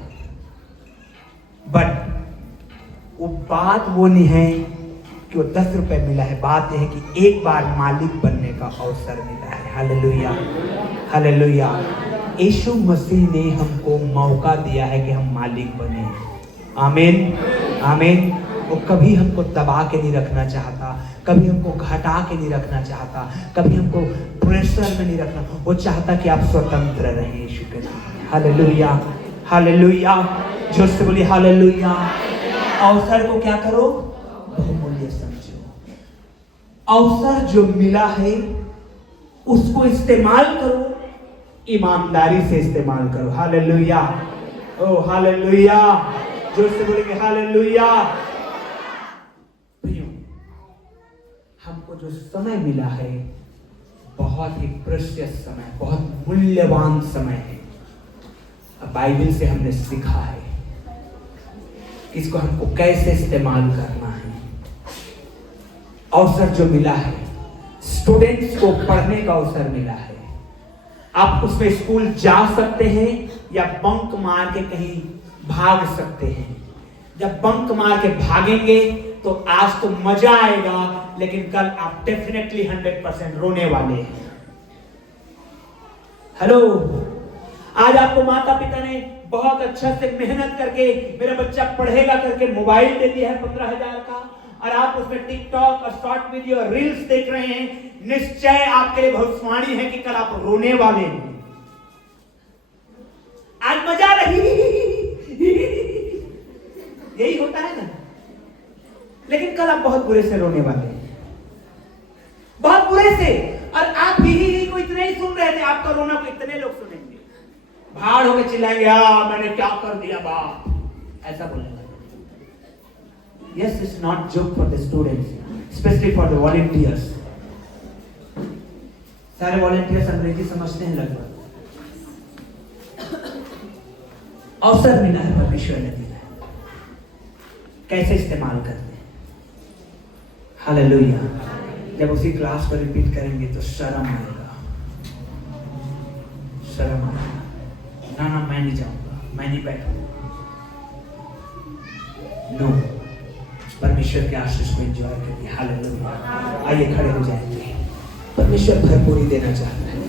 बट वो बात वो नहीं है कि वो 10 रुपए मिला है। बात यह है कि एक बार मालिक बनने का अवसर मिला है। Hallelujah, hallelujah. यीशु मसीह ने हमको मौका दिया है कि हम मालिक बने। आमीन, आमीन। वो कभी हमको दबा के नहीं रखना चाहता, कभी हमको घटा के नहीं रखना चाहता, कभी हमको प्रेशर में नहीं रखना। वो चाहता कि आप स्वतंत्र रहें। यीशु के नाम। Hallelujah, hallelujah. जोर से बोलिए हालेलुया। अवसर को क्या करो? बहुमूल्य समझो। अवसर जो मिला है उसको इस्तेमाल करो, ईमानदारी से इस्तेमाल करो। हालेलुया, ओ हालेलुया। जोर से बोलेंगे हालेलुया। भैया हमको जो समय मिला है बहुत ही प्रेशियस समय, बहुत मूल्यवान समय है। बाइबल से हमने सीखा है इसको हमको कैसे इस्तेमाल करना है। अवसर जो मिला है, स्टूडेंट्स को पढ़ने का अवसर मिला है। आप उसमें स्कूल जा सकते हैं या बंक मार के कहीं भाग सकते हैं। जब बंक मार के भागेंगे तो आज तो मजा आएगा, लेकिन कल आप डेफिनेटली 100% रोने वाले हैं। हेलो, आज आपको माता पिता ने बहुत अच्छा से मेहनत करके मेरा बच्चा पढ़ेगा करके मोबाइल दे दिया है 15,000 का, और आप उसमें टिकटॉक और शॉर्ट वीडियो और रील्स देख रहे हैं। निश्चय आपके लिए भविष्यवाणी है कि कल आप रोने वाले हैं। आज मजा रही यही होता है ना, लेकिन कल आप बहुत बुरे से रोने वाले हैं, बहुत बुरे से। और आप ही को इतने ही सुन रहे थे, आपका रोना को इतने लोग सुनेंगे, भाड़ होकर चिल्लाएंगे मैंने क्या कर दिया बाप, ऐसा बोलेगा। Yes, it's not joke for the students, especially for the volunteers. सारे वॉलंटियर्स अंग्रेजी समझते हैं लगभग। अवसर मिला है, परमेश्वर ने दिया है, कैसे इस्तेमाल करते हैं। हालेलुया। जब उसी क्लास को रिपीट करेंगे तो शर्म आएगा, शर्म आएगा। ना ना मैं नहीं जाऊंगा, मैं नहीं बैठूंगा। नो, परमेश्वर के आशीष को एंजॉय करिए। हालेलुया। आइए खड़े हो जाएंगे। परमेश्वर भरपूरी देना चाहता है,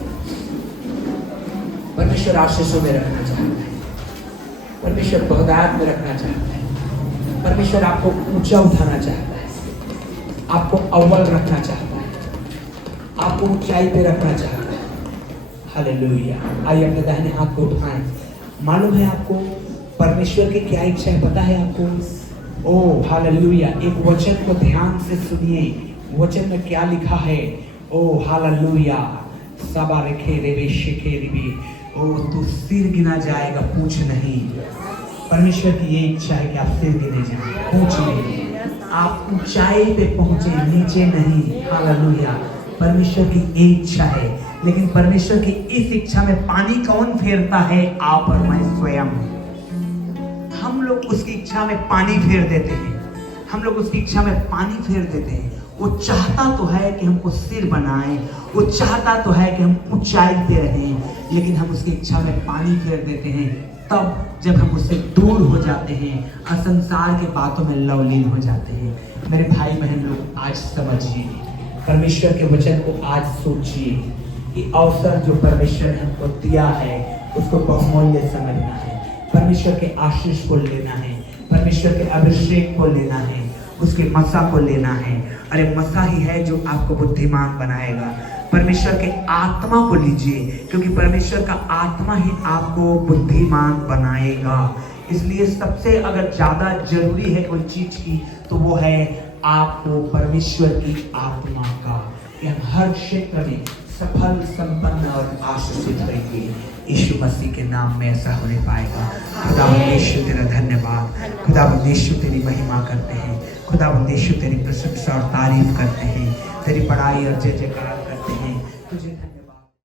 परमेश्वर आशीषों में रखना चाहता है, परमेश्वर बहुतायत में रखना चाहता है, परमेश्वर आपको ऊंचा उठाना चाहता है, आपको अव्वल रखना चाहता है, आपको ऊंचाई पे रखना चाहता है। हालेलुया। आइए अपने दाहिने हाथ को उठाएं। मालूम है आपको परमेश्वर की क्या इच्छा है? पता है आपको? ओ हालेलुया। एक वचन को ध्यान से सुनिए, वचन में क्या लिखा है। ओ हालेलुया। सबा रखे रेवे शिखे रेवे। ओ तू सिर गिना जाएगा, पूछ नहीं। परमेश्वर की ये इच्छा है कि आप सिर गिने जाएं, पूछ नहीं। आप ऊंचाई पे पहुंचे, नीचे नहीं। हालेलुया। परमेश्वर की ये इच्छा है, लेकिन परमेश्वर की इस इच्छा में पानी कौन फेरता है? आप और मैं स्वयं। हम लोग उसकी इच्छा में पानी फेर देते हैं, हम लोग उसकी इच्छा में पानी फेर देते हैं। वो चाहता तो है कि हमको सिर बनाए, वो चाहता तो है कि हम ऊंचाई पे रहें, लेकिन हम उसकी इच्छा में पानी फेर देते हैं तब जब हम उससे दूर हो जाते हैं और संसार के बातों में लवलीन हो जाते हैं। मेरे भाई बहन लोग, आज समझिए, परमेश्वर के वचन को आज सोचिए। ये अवसर जो परमेश्वर ने हमको दिया है उसको बहुमूल्य समझना है, परमेश्वर के आशीष को लेना है, परमेश्वर के अभिषेक को लेना है, उसके मसा को लेना है। अरे मसा ही है जो आपको बुद्धिमान बनाएगा। परमेश्वर के आत्मा को लीजिए, क्योंकि परमेश्वर का आत्मा ही आपको बुद्धिमान बनाएगा। इसलिए सबसे अगर ज्यादा जरूरी है कोई चीज की तो वो है आपको परमेश्वर की आत्मा का, कि हम हर क्षेत्र में सफल, संपन्न और आशीषित होंगे। यीशु मसीह के नाम में ऐसा होने पाएगा। खुदा यीशु तेरा धन्यवाद, खुदा यीशु तेरी महिमा करते हैं, खुदा यीशु तेरी प्रशंसा और तारीफ करते हैं, तेरी बड़ाई और जय जयकार करते हैं। तुझे